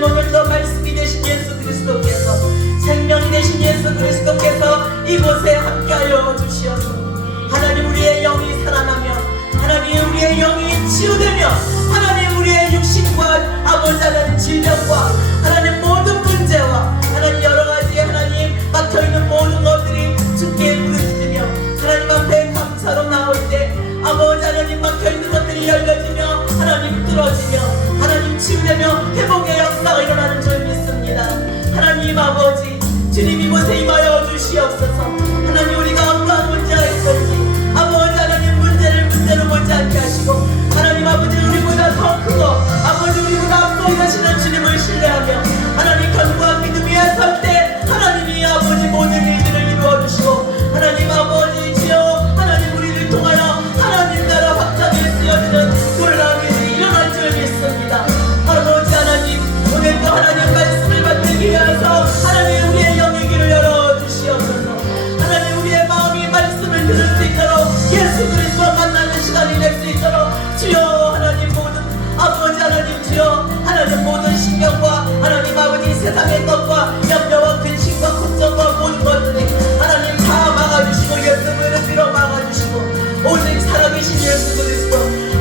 하나님 오늘도 말씀이 되신 예수 그리스도께서, 생명이 되신 예수 그리스도께서 이곳에 함께하여 주시어서 하나님 우리의 영이 살아나며, 하나님 우리의 영이 치유되며, 하나님 우리의 육신과 아버지 하나님 질병과 하나님 모든 문제와 하나님 여러가지 하나님 막혀있는 모든 것들이 주께 부르짖으며 하나님 앞에 감사로 나올 때 아버지 하나님 막혀있는 것들이 열려지며 하나님 뚫어지며 하나님 치유되며 회복의 역사가 일어나는 줄 믿습니다. 하나님 아버지 주님 이곳에 임하여 주시옵소서. 하나님 우리가 어떠한 문제가 있든지 아버지 하나님 문제를 문제로 보지 않게 하시고, 하나님 아버지 우리보다 더 크고 아버지 우리보다 앞서 가시는 주님을 신뢰하며 하나님 견고한 믿음 위에 설 때 하나님이 아버지 모든 일들을 이루어 주시고, 하나님 아버지 주여 하나님 우리를 통하여 하나님 나라 확장에 쓰여지는 놀라운 일이 일어날 줄 믿습니다. 아버지 하나님 오늘도 하나님 말씀을 받기 위해서 하나님 우리의 영의 길을 열어주시옵소서. 하나님 우리의 마음이 말씀을 들을 수 있도록 예수 그리스도와 만나는 시간이 될 수 있도록 주여 하나님 모든 아버지 하나님 주여 하나님 모든 신경과 하나님 아버지 세상의 것과 염려와 근심과 걱정과 모든 것들이 하나님 다 막아주시고 예수 그리스도로 막아주시고, 오직 살아계신 예수 그리스도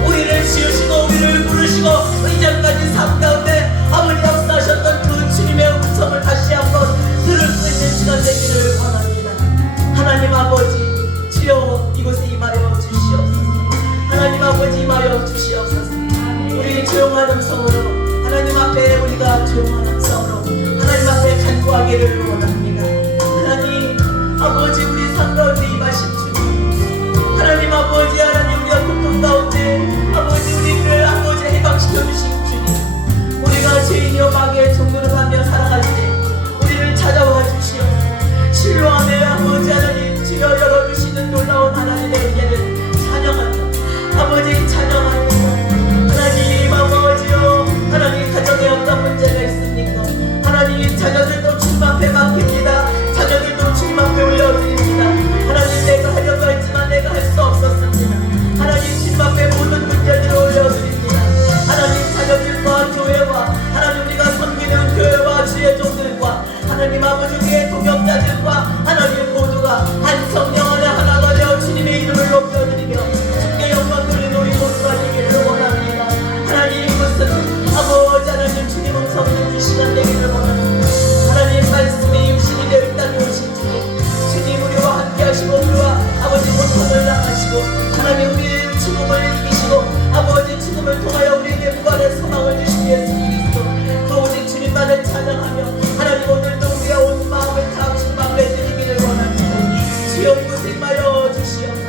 우리를 지으시고 우리를 부르시고 이전까지 삶 가운데 아버지 역사하셨던 그 주님의 음성을 다시 한번 들을 수 있는 시간 되기를 원합니다. 하나님 아버지 주여 이곳에 임하여 주시옵소서. 하나님 아버지 임하여 주시옵소서. 우리의 조용한 음성으로 하나님 앞에 우리가 조용한 음성으로 하나님 앞에 간구하기를 원합니다. 하나님 아버지 우리 삶 가운데 임하신 주님, 하나님 아버지 하나님 우리가 고통 가운데 아버지 우리를 아버지 해방시켜 주신 주님, 우리가 죄인이여 마귀의 종노릇 하며 살아갈 때 우리를 찾아와 주시오. 신뢰하며 아버지 하나님 주여 열어주시는 놀라운 하나님의 은혜를 찬양합니다. 아버지 찬양합니다. 하나님 아버지요 하나님 가정에 어떤 문제가 있습니까? 하나님 자녀들도 주님 앞에 맡깁니다. 자녀들도 주님 앞에 올려드립니다. 하나님 내가 하려고 했지만 내가 할 수 없었습니다. 하나님 주님 앞에 모든 문제들을 올려드립니다. 하나님 자녀들과 교회와 하나님 우리가 섬기는 교회와 주의 종들과 하나님 아버지 우리의 동역자들과 하나님 모두가 한 성령 안에 하나가 되어 주님의 이름을 높여드리며 주께 영광 돌리는 우리 모두가 되기를 원합니다. 하나님 이것은 아버지 하나님 주님 음성 듣는 시간 되기를 원합니다. 하나님 말씀이 육신이 되어 이 땅에 오신 주님 우리와 함께 하시고 우리와 아버지 고통을 당하시고 하나님 우리의 죽음을 이기시고 아버지 죽음을 통하여 우리에게 부활의 소망을 주신 예수 그리스도, 그 오직 주님만을 찬양하며 하나님 오늘도 우리의 온 마음을 다 주님 앞에 드리기를 원합니다. 주여 이곳에 임하여 주시옵소서.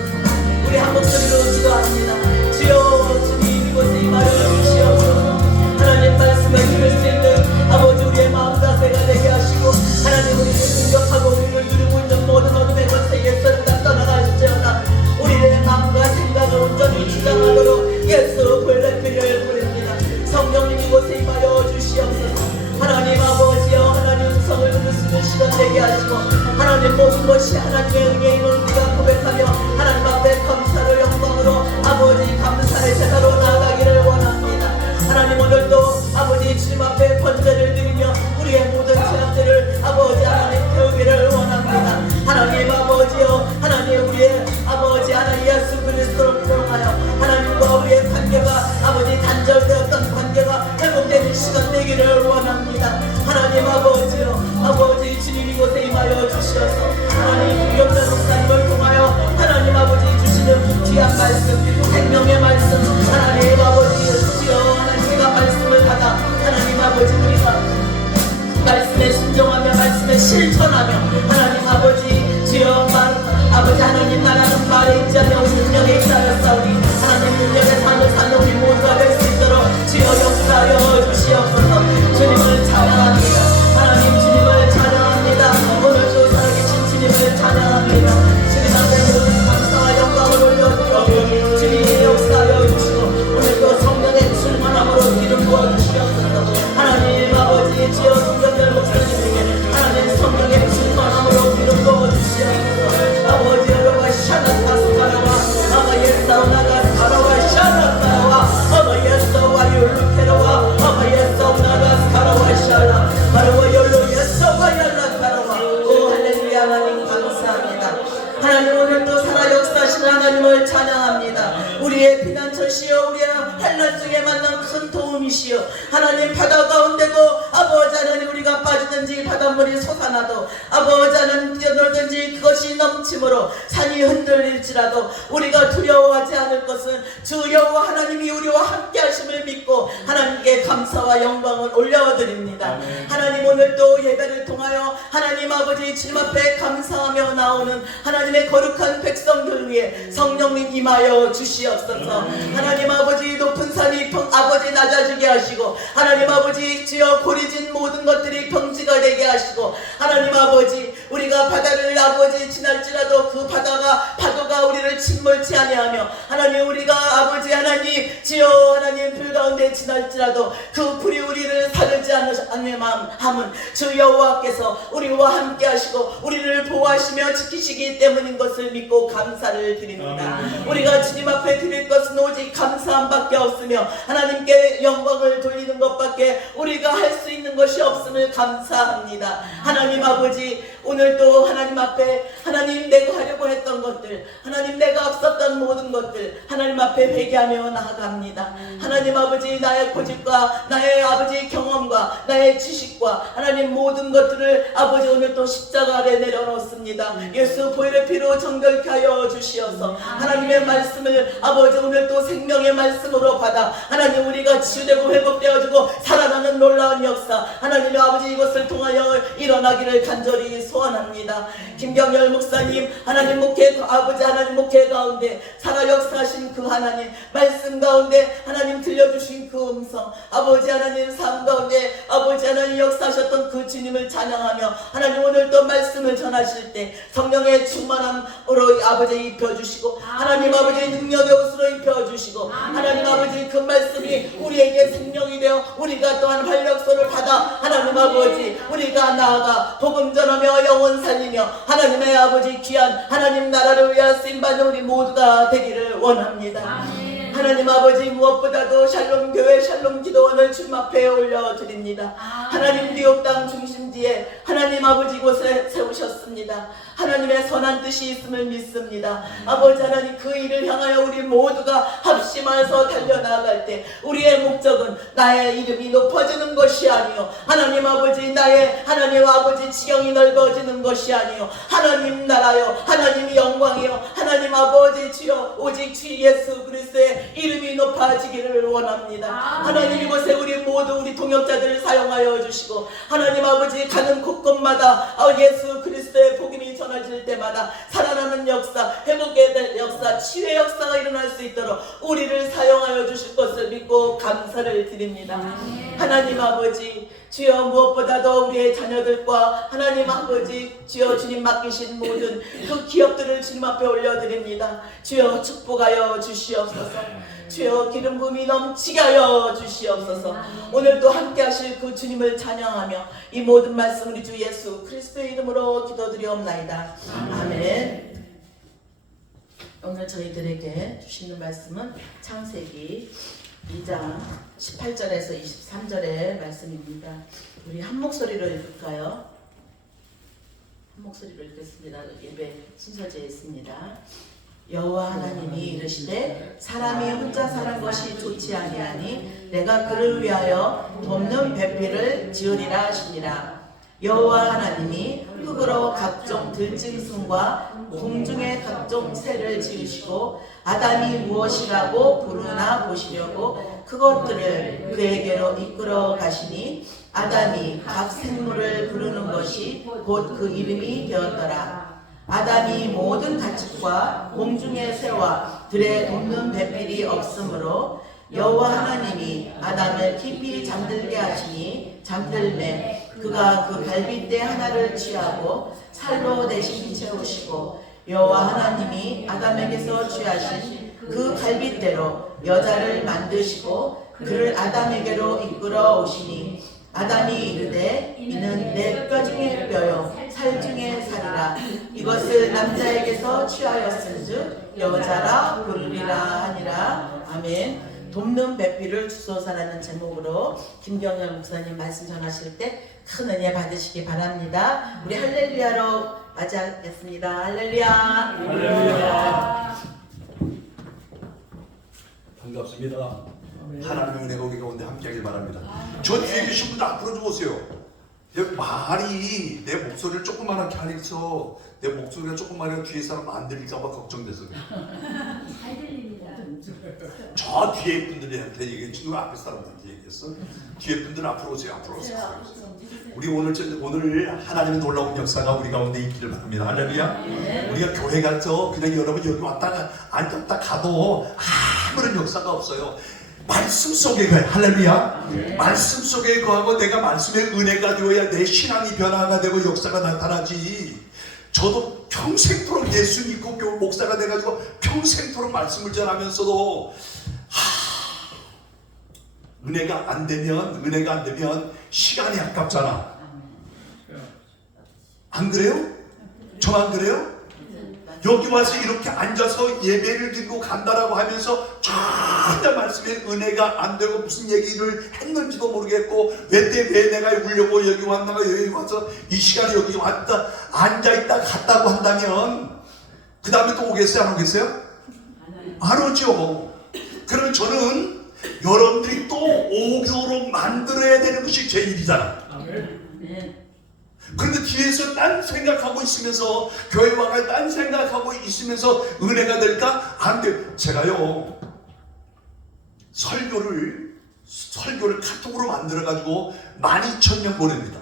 우리 한 목소리로 기도합니다. 주여 주님 이곳에 임하여 주시옵소서. 하나님 말씀에 들을 수 있는 아버지 우리의 마음 자세가 되게 하시고 하나님 우리를 공격하고 우리를 누르고 있는 모든 어둠의 권세 예수를 다 떠나가시지어다. 우리의 마음과 생각을 온전히 주장하도록 예수 블랙피를 부릅니다. 성령님 이곳에 임하여 주시옵소서. 하나님 아버지여 하나님 음성을 들을 수 있는 시간 되게 하시고 하나님 모든 것이 하나님의 은혜임을 우리가 고백하며 하나님 앞에 감사를 영광으로 아버지 감사의 제사로 나아가기를 원합니다. 하나님 오늘도 아버지 주님 앞에 번제를 드리며 우리의 모든 죄악들을 아버지 하나님 태우기를 원합니다. 하나님 아버지여 하나님 우리의 아버지 하나님 예수 그리스도를 통하여 하나님과 우리의 관계가 아버지 단절되었던 관계가 회복되는 시간 되기를 원합니다. 하나님 아버지여 아버지 주님 이곳에 임하여 주시어서 하나님 유경자 목사님을 통하여 하나님 아버지 주시는 귀한 말씀 생명의 말씀 하나님 아버지 주여 하나님과 말씀을 받아 하나님 아버지 우리가 말씀에 순종하며 말씀에 실천하며 하나님 아버지 주여 아버지 하나님 나라는 말에 있지 않으며 능력에 있사였사오니 하나님 능력에 사는 우리 모두가 될 수 있도록 주여 역사하여 주시옵소서. 주님을 찬양합니다. 하나님 주님을 찬양합니다. 오늘도 살아계신 주님을 찬양합니다. 주님 앞에 모든 감사와 영광을 올려드리고 주님이 역사하여 주시고 오늘도 성령의 충만함으로 기름 부어주시옵소서. 하나님 아버지 주여 성령의 목사님에게 하나님 성령의 충만함으로 기름 부어주시옵소서. 아버지 여러분 샤나타스바라와 아마 예수 찬양합니다. 우리의 피난처시여 우리의 환난 속에 만난 큰 도움이시여 하나님 바다 가운데도 아버지 하나님 우리가 빠지든지 바닷물이 솟아나도 아버지 하나님 뛰어놀든지 그것이 넘침으로 산이 흔들릴지라도 우리가 두려워하지 않을 것은 주 여호와 하나님이 우리와 함께 하심을 믿고 하나님께 감사와 영광을 올려드립니다. 하나님 오늘도 예배를 통하여 하나님 아버지 주님 앞에 감사하며 나오는 하나님의 거룩한 백성들 위해 성령님 임하여 주시옵소서. 하나님 아버지 높은 산이 아버지 낮아지게 하시고 하나님 아버지 주여 고리진 모든 것들이 평지가 되게 하시고 하나님 아버지 우리가 바다를 아버지 지날지라도 그 파도가 우리를 침몰치 아니하며 하나님 우리가 아버지 하나님 주여 하나님 불 가운데 지날지라도 그 불이 우리를 사르지 않으함은 주 여호와께서 우리와 함께 하시고 우리를 보호하시며 지키시기 때문인 것을 믿고 감사를 드립니다. 우리가 주님 앞에 드릴 것은 오직 감사함밖에 없으며 하나님께 영광을 돌리는 것밖에 우리가 할 수 있는 것이 없음을 감사합니다. 하나님 아버지 오늘도 하나님 앞에 하나님 내가 하려고 했던 것들 하나님 내가 앞섰던 모든 것들 하나님 앞에 회개하며 나아갑니다. 하나님 아버지 나의 고집과 나의 아버지 경험과 나의 지식과 하나님 모든 것들을 아버지 오늘 또 십자가 아래 내려놓습니다. 예수 보혈의 피로 정결케 하여 주시옵소서. 하나님의 말씀을 아버지 오늘 또 생명의 말씀으로 받아 하나님 우리가 치유되고 회복되어지고 살아나는 놀라운 역사 하나님의 아버지 이것을 통하여 일어나기를 간절히 소원합니다. 김경열 목사님 하나님 목회 아버지 하나님 목회 가운데 살아 역사하신 그 하나님 말씀 가운데 하나님 들려주신 그 음성 아버지 하나님 삶 가운데 아버지 하나님 역사하셨던 그 주님을 찬양하며 하나님 오늘 또 말씀을 전하실 때 성령의 충만함으로 아버지 입혀주시고 하나님 아버지 능력의 옷으로 입혀주시고 하나님 아버지 그 말씀이 우리에게 생명이 되어 우리가 또한 활력소를 받아 하나님 아버지 우리가 나아가 복음 전하며 영혼 살리며 하나님의 아버지 귀한 하나님 나라를 위하여 쓰임받는 우리 모두가 되기를 원합니다. 하나님 아버지 무엇보다도 샬롬 교회 샬롬 기도원을 주님 앞에 올려드립니다. 하나님 뉴욕 땅 중심지에 하나님 아버지 곳에 세우셨습니다. 하나님의 선한 뜻이 있음을 믿습니다. 아버지 하나님 그 일을 향하여 우리 모두가 합심하여서 달려나갈 때 우리의 목적은 나의 이름이 높아지는 것이 아니요 하나님 아버지 나의 하나님 아버지 지경이 넓어지는 것이 아니요 하나님 나라요 하나님 영광이요 하나님 아버지 주여 오직 주 예수 그리스도의 이름이 높아지기를 원합니다. 하나님 이곳에 우리 모두 우리 동역자들을 사용하여 주시고 하나님 아버지 가는 곳곳마다 예수 그리스도의 복음이 전해질 때마다 살아나는 역사 회복의 될 역사 치유의 역사가 일어날 수 있도록 우리를 사용하여 주실 것을 믿고 감사를 드립니다. 하나님 아버지 주여 무엇보다도 우리의 자녀들과 하나님 아버지 주여 주님 맡기신 모든 그 기업들을 주님 앞에 올려드립니다. 주여 축복하여 주시옵소서. 주여 기름 부음이 넘치게 하여 주시옵소서. 오늘도 함께 하실 그 주님을 찬양하며 이 모든 말씀 우리 주 예수 그리스도의 이름으로 기도드리옵나이다. 아멘. 오늘 저희들에게 주시는 말씀은 창세기 2장 18절에서 23절의 말씀입니다. 우리 한 목소리로 읽을까요? 한 목소리로 읽겠습니다. 예배 순서지에 있습니다. 여호와 하나님이 이르시되 사람이 혼자 사는 것이 좋지 아니하니 내가 그를 위하여 돕는 배필을 지으리라 하시니라. 여호와 하나님이 흙으로 각종 들짐승과 공중의 각종 새를 지으시고 아담이 무엇이라고 부르나 보시려고 그것들을 그에게로 이끌어 가시니 아담이 각 생물을 부르는 것이 곧 그 이름이 되었더라. 아담이 모든 가축과 공중의 새와 들에 돕는 배필이 없으므로 여호와 하나님이 아담을 깊이 잠들게 하시니 잠들매 그가 그 갈빗대 하나를 취하고 살로 대신 채우시고 여호와 하나님이 아담에게서 취하신 그 갈빗대로 여자를 만드시고 그를 아담에게로 이끌어 오시니 아담이 이르되 이는 내 뼈 중에 뼈요 살 중에 살이라. 이것을 남자에게서 취하였은즉 여자라 부르리라 하니라. 아멘. 돕는 배필을 주소서라는 제목으로 김경열 목사님 말씀 전하실 때 큰 은혜 받으시기 바랍니다. 우리 할렐루야로 맞이하겠습니다. 할렐루야. 할렐루야. 반갑습니다. 하나님의 은혜가 우리 가운데 함께하길 바랍니다. 저 뒤에 계신 분들 앞으로 좀 오세요. 말이 내 목소리를 조그만하게 하니까 내 목소리가 조그만하게 뒤에 사람 안 들릴까봐 걱정돼서 그래. 잘 들립니다. 저 뒤에 분들한테 얘기했지. 누가 앞에 사람들한테 얘기했어? 뒤에 분들 앞으로 오세요. 앞으로 오세요. 우리 오늘 하나님의 놀라운 역사가 우리 가운데 있기를 바랍니다. 할렐루야. 우리가 교회 가서 그냥 여러분 여기 왔다가 앉았다 가도 아무런 역사가 없어요. 말씀 속에 거해. 할렐루야. 말씀 속에 거하고 내가 말씀의 은혜가 되어야 내 신앙이 변화가 되고 역사가 나타나지. 저도 평생토록 예수 믿고 목사가 돼가지고 평생토록 말씀을 전하면서도 은혜가 안 되면 시간이 아깝잖아. 안 그래요? 저 안 그래요? 여기 와서 이렇게 앉아서 예배를 드리고 간다라고 하면서 전혀 말씀의 은혜가 안 되고 무슨 얘기를 했는지도 모르겠고 왜 내가 울려고 여기 왔나가 여기 와서 이 시간에 여기 왔다 앉아있다 갔다고 한다면 그 다음에 또 오겠어요? 안 오겠어요? 안 오죠. 그러면 저는 여러분들이 또 오도록 만들어야 되는 것이 제 일이잖아. 그런데 뒤에서 딴 생각하고 있으면서 교회 와가 딴 생각하고 있으면서 은혜가 될까? 안 돼. 제가요 설교를 카톡으로 만들어가지고 12,000명 보냅니다.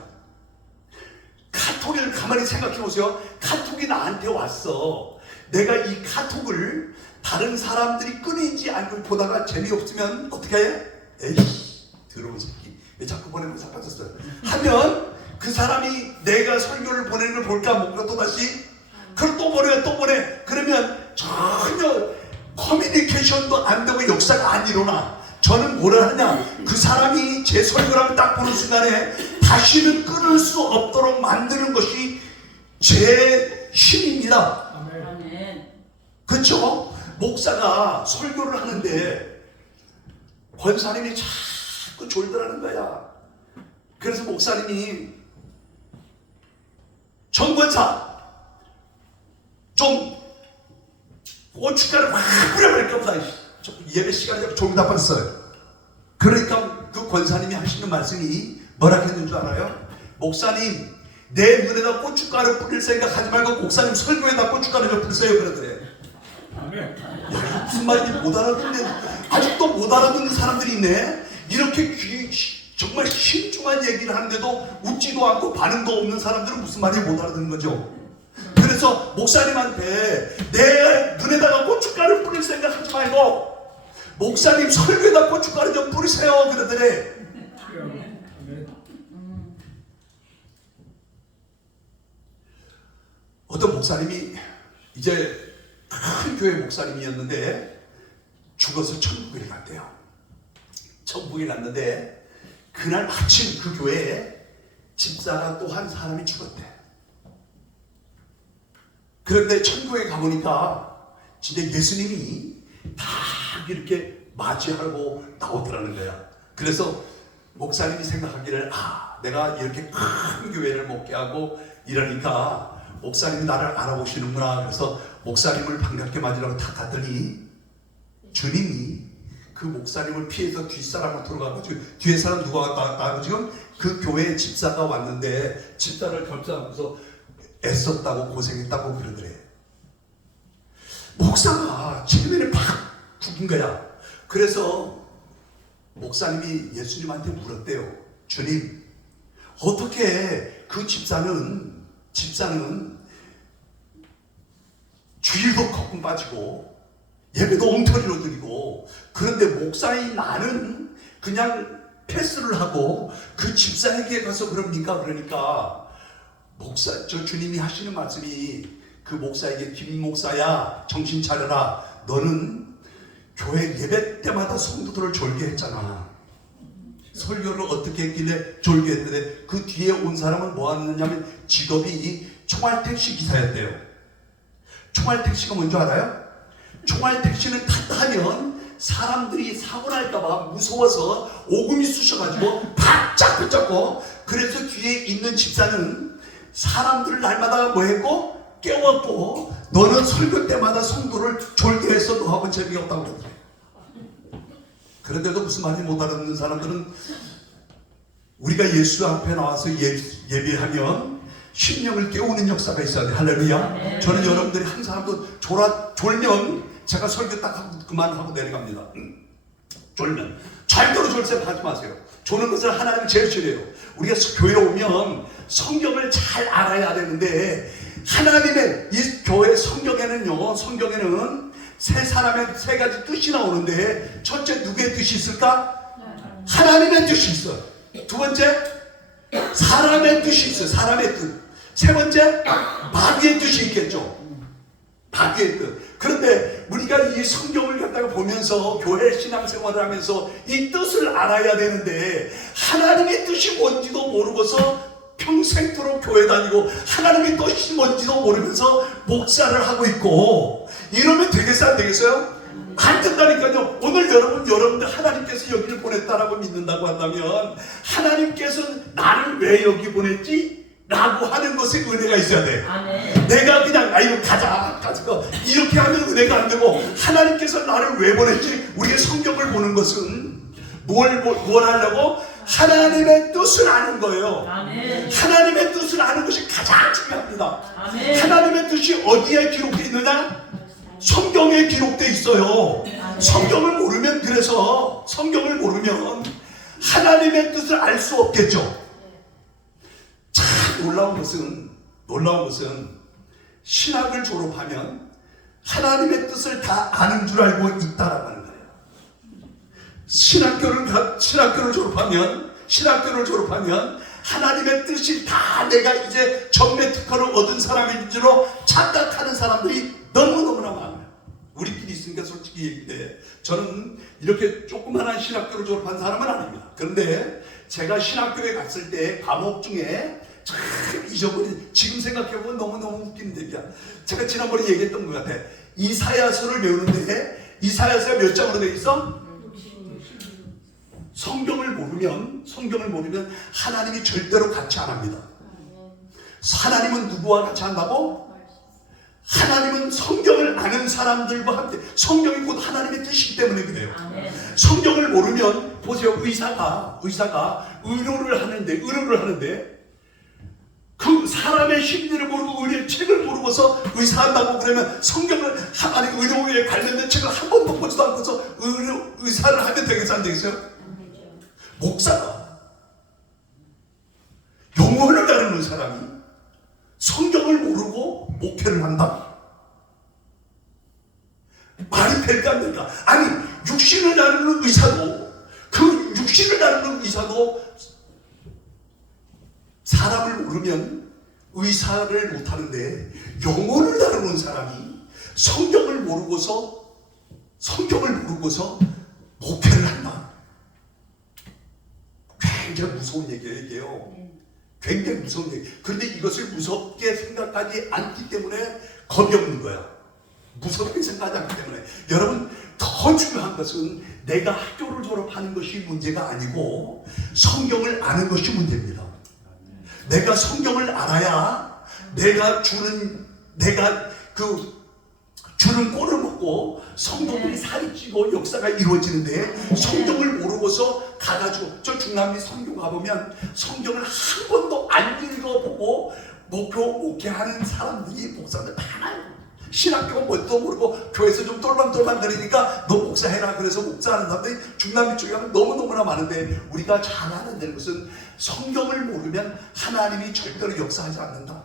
카톡을 가만히 생각해 보세요. 카톡이 나한테 왔어. 내가 이 카톡을 다른 사람들이 끊이지 않고 보다가 재미없으면 어떻게 해? 에이씨 더러운 새끼 왜 자꾸 보내면 자빠졌어요 하면 그 사람이 내가 설교를 보내는 걸 볼까 뭔가 또다시 그걸 또 보내 그러면 전혀 커뮤니케이션도 안 되고 역사가 안 일어나. 저는 뭐라 하냐, 그 사람이 제 설교를 딱 보는 순간에 다시는 끊을 수 없도록 만드는 것이 제 힘입니다. 그렇죠? 목사가 설교를 하는데 권사님이 자꾸 졸더라는 거야. 그래서 목사님이 정권사 좀 고춧가루 막 뿌려버릴까 보다. 예배 시간이 조금 다 빠졌어요. 그러니까 그 권사님이 하시는 말씀이 뭐라 했는 줄 알아요? 목사님 내 눈에다 고춧가루 뿌릴 생각하지 말고 목사님 설교에다 고춧가루 좀 뿌리세요 그러더래. 야, 무슨 말인지 못 알아듣는, 아직도 못 알아듣는 사람들이 있네. 이렇게 정말 신중한 얘기를 하는데도 웃지도 않고 반응도 없는 사람들은 무슨 말인지 못 알아듣는 거죠. 그래서 목사님한테 내 눈에다가 고춧가루 뿌릴 생각하지 말고 목사님 설교에다 고춧가루 좀 뿌리세요 그러더래. 어떤 목사님이 이제 큰 교회 목사님이었는데 죽어서 천국에 갔대요. 천국에 갔는데 그날 마침 그 교회에 집사가 또 한 사람이 죽었대. 그런데 천국에 가보니까 진짜 예수님이 다 이렇게 맞이하고 나오더라는 거야. 그래서 목사님이 생각하기를 내가 이렇게 큰 교회를 먹게 하고 이러니까 목사님이 나를 알아보시는구나. 그래서 목사님을 반갑게 맞으려고 다 갔더니 주님이 그 목사님을 피해서 뒷사람으로 들어가가지고 뒤에 사람 누가 왔다 지금 그 교회 집사가 왔는데 집사를 감싸면서 애썼다고 고생했다고 그러더래. 목사가 체면에 팍 죽은 거야. 그래서 목사님이 예수님한테 물었대요. 주님 어떻게 그 집사는 주일도 거품 빠지고 예배도 엉터리로 드리고 그런데 목사인 나는 그냥 패스를 하고 그 집사에게 가서 그럽니까? 그러니까 저 주님이 하시는 말씀이 그 목사에게 김 목사야 정신 차려라. 너는 교회 예배 때마다 성도들을 졸게 했잖아. 설교를 어떻게 했길래 졸게 했는데 그 뒤에 온 사람은 뭐 하느냐면 직업이 총알택시 기사였대요. 총알택시가 뭔지 알아요? 총알택시는 탔다 하면 사람들이 사고 날까봐 무서워서 오금이 쑤셔가지고 바짝 붙잡고 그래서 뒤에 있는 집사는 사람들을 날마다 뭐 했고 깨웠고 너는 설교 때마다 성도를 졸게 했어. 너하고는 재미가 없다고 그러더래. 그런데도 무슨 말인지 못 알아듣는 사람들은 우리가 예수 앞에 나와서 예배하면 심령을 깨우는 역사가 있어야 돼. 할렐루야. 저는 여러분들이 항상 한번 졸면 제가 설교 딱 하고 그만하고 내려갑니다. 졸면 절대로 졸습하지 마세요. 조는 것을 하나님이 제일 싫어해요. 우리가 교회에 오면 성경을 잘 알아야 되는데 하나님의 이 교회 성경에는 세 사람의 세 가지 뜻이 나오는데 첫째 누구의 뜻이 있을까? 하나님의 뜻이 있어요. 두 번째 사람의 뜻이 있어요. 사람의 뜻. 세 번째 마귀의 뜻이 있겠죠. 마귀의 뜻. 그런데 우리가 이 성경을 갖다가 보면서 교회 신앙생활을 하면서 이 뜻을 알아야 되는데 하나님의 뜻이 뭔지도 모르고서 평생토록 교회 다니고 하나님의 뜻이 뭔지도 모르면서 목사를 하고 있고 이러면 되겠어요? 안 되겠어요? 안 된다니까요. 오늘 여러분들 하나님께서 여기를 보냈다라고 믿는다고 한다면 하나님께서 나를 왜 여기 보냈지? 라고 하는 것에 은혜가 있어야 돼. 내가 그냥 아이고 가자 이렇게 하면 은혜가 안 되고 하나님께서 나를 왜 보냈지? 우리의 성경을 보는 것은 뭘 하려고? 하나님의 뜻을 아는 거예요. 하나님의 뜻을 아는 것이 가장 중요합니다. 하나님의 뜻이 어디에 기록되어 있느냐? 성경에 기록되어 있어요. 성경을 모르면 하나님의 뜻을 알 수 없겠죠. 참 놀라운 것은 신학을 졸업하면 하나님의 뜻을 다 아는 줄 알고 있다라고 하는 거예요. 신학교를 졸업하면 하나님의 뜻이 다 내가 이제 전매 특허를 얻은 사람인 줄로 착각하는 사람들이 너무너무나 많아요. 우리끼리 있으니까 솔직히 얘기해. 저는 이렇게 조그만한 신학교를 졸업한 사람은 아닙니다. 그런데 제가 신학교에 갔을 때 과목 중에 참 잊어버린, 지금 생각해보면 너무너무 웃기는 얘기야. 제가 지난번에 얘기했던 것 같아. 이사야서를 배우는데 이사야서가 몇 장으로 되어 있어? 성경을 모르면 하나님이 절대로 같이 안 합니다. 하나님은 누구와 같이 한다고? 하나님은 성경을 아는 사람들과 함께, 성경이 곧 하나님의 뜻이기 때문에 그래요. 성경을 모르면 보세요. 의사가 의료를 하는데 그 사람의 심리를 모르고 의료의 책을 모르고서 의사한다고 그러면 성경을 아니 의료에 관련된 책을 한 번도 보지도 않고서 의사를 하면 되겠어 안 되겠어요? 목사가 영혼을 다루는 사람이 성경을 모르고 목회를 한다? 말이 될까 안 될까? 아니 육신을 다루는 의사도 사람을 모르면 의사를 못하는데 영혼을 다루는 사람이 성경을 모르고서 목회를 한다. 굉장히 무서운 얘기예요. 굉장히 무서운 얘기. 그런데 이것을 무섭게 생각하지 않기 때문에 겁이 없는 거야. 무섭게 생각하지 않기 때문에. 여러분, 더 중요한 것은 내가 학교를 졸업하는 것이 문제가 아니고 성경을 아는 것이 문제입니다. 내가 성경을 알아야 내가 주는 꼴을 먹고 성도들이 살이 찌고 역사가 이루어지는데 성경을 모르고서 가가지고 저 중남미 선교 가보면 성경을 한 번도 안 읽어보고 목회하는 사람들이 목사들 많아요. 신학교가 뭔지도 모르고 교회에서 좀 똘망똘망거리니까 너 목사해라 그래서 목사하는 사람들이 중남미 쪽에 가면 너무너무나 많은데 우리가 잘 알아야 되는 것은 성경을 모르면 하나님이 절대로 역사하지 않는다.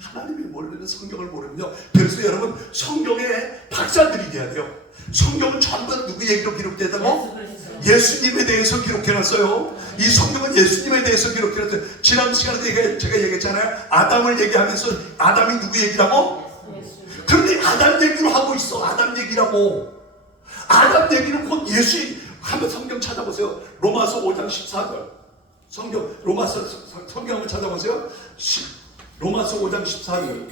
하나님이 모르는 성경을 모르면요. 그래서 여러분 성경에 박사들이 돼야 돼요. 성경은 전부 누구 얘기로 기록되다고? 예수님에 대해서 기록해놨어요. 이 성경은 예수님에 대해서 기록해놨어요. 지난 시간에 제가 얘기했잖아요. 아담을 얘기하면서 아담이 누구 얘기라고? 그런데 아담 얘기로 하고 있어. 아담 얘기라고. 아담 얘기는 곧 예수. 한번 성경 찾아보세요. 로마서 5장 14절. 성경 한번 찾아보세요. 로마서 5장 14절.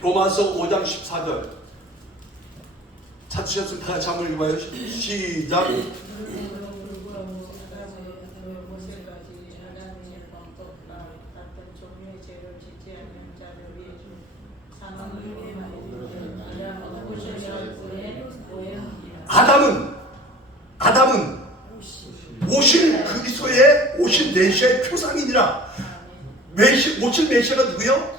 로마서 5장 14절. 찾으셨으면 다 같이 한번 읽어봐요. 시작. 오실 메시아의 표상이니라. 오실 메시아가 누구요?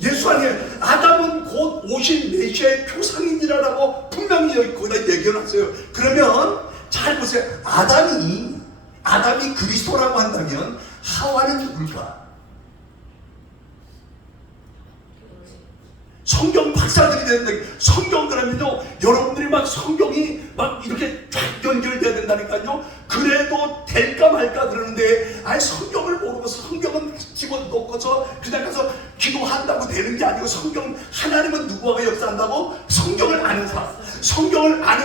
예수 아니에요. 아담은 곧 오실 메시아의 표상이니라라고 분명히 거기다 얘기해놨어요. 그러면 잘 보세요. 아담이 그리스도라고 한다면 하와는 누굴까? 성경 박사들이 되는데, 성경 그러면요, 여러분들이 막 성경이 막 이렇게 쫙 연결돼야 된다니까요. 그래도 될까 말까 그러는데, 아니 성경을 모르고 성경은 집어넣고서 그냥 가서 기도한다고 되는 게 아니고, 하나님은 누구와 역사한다고? 성경을 아는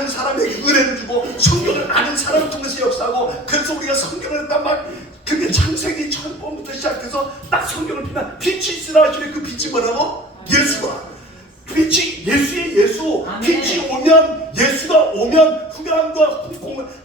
사람에게 은혜를 주고, 성경을 아는 사람을 통해서 역사하고. 그래서 우리가 성경을 막 그게 창세기 처음부터 시작해서 딱 성경을 보면 빛이 있으라 하시면 그 빛이 뭐라고? 예수가. 빛이 예수의 예수. 아멘. 빛이 오면, 예수가 오면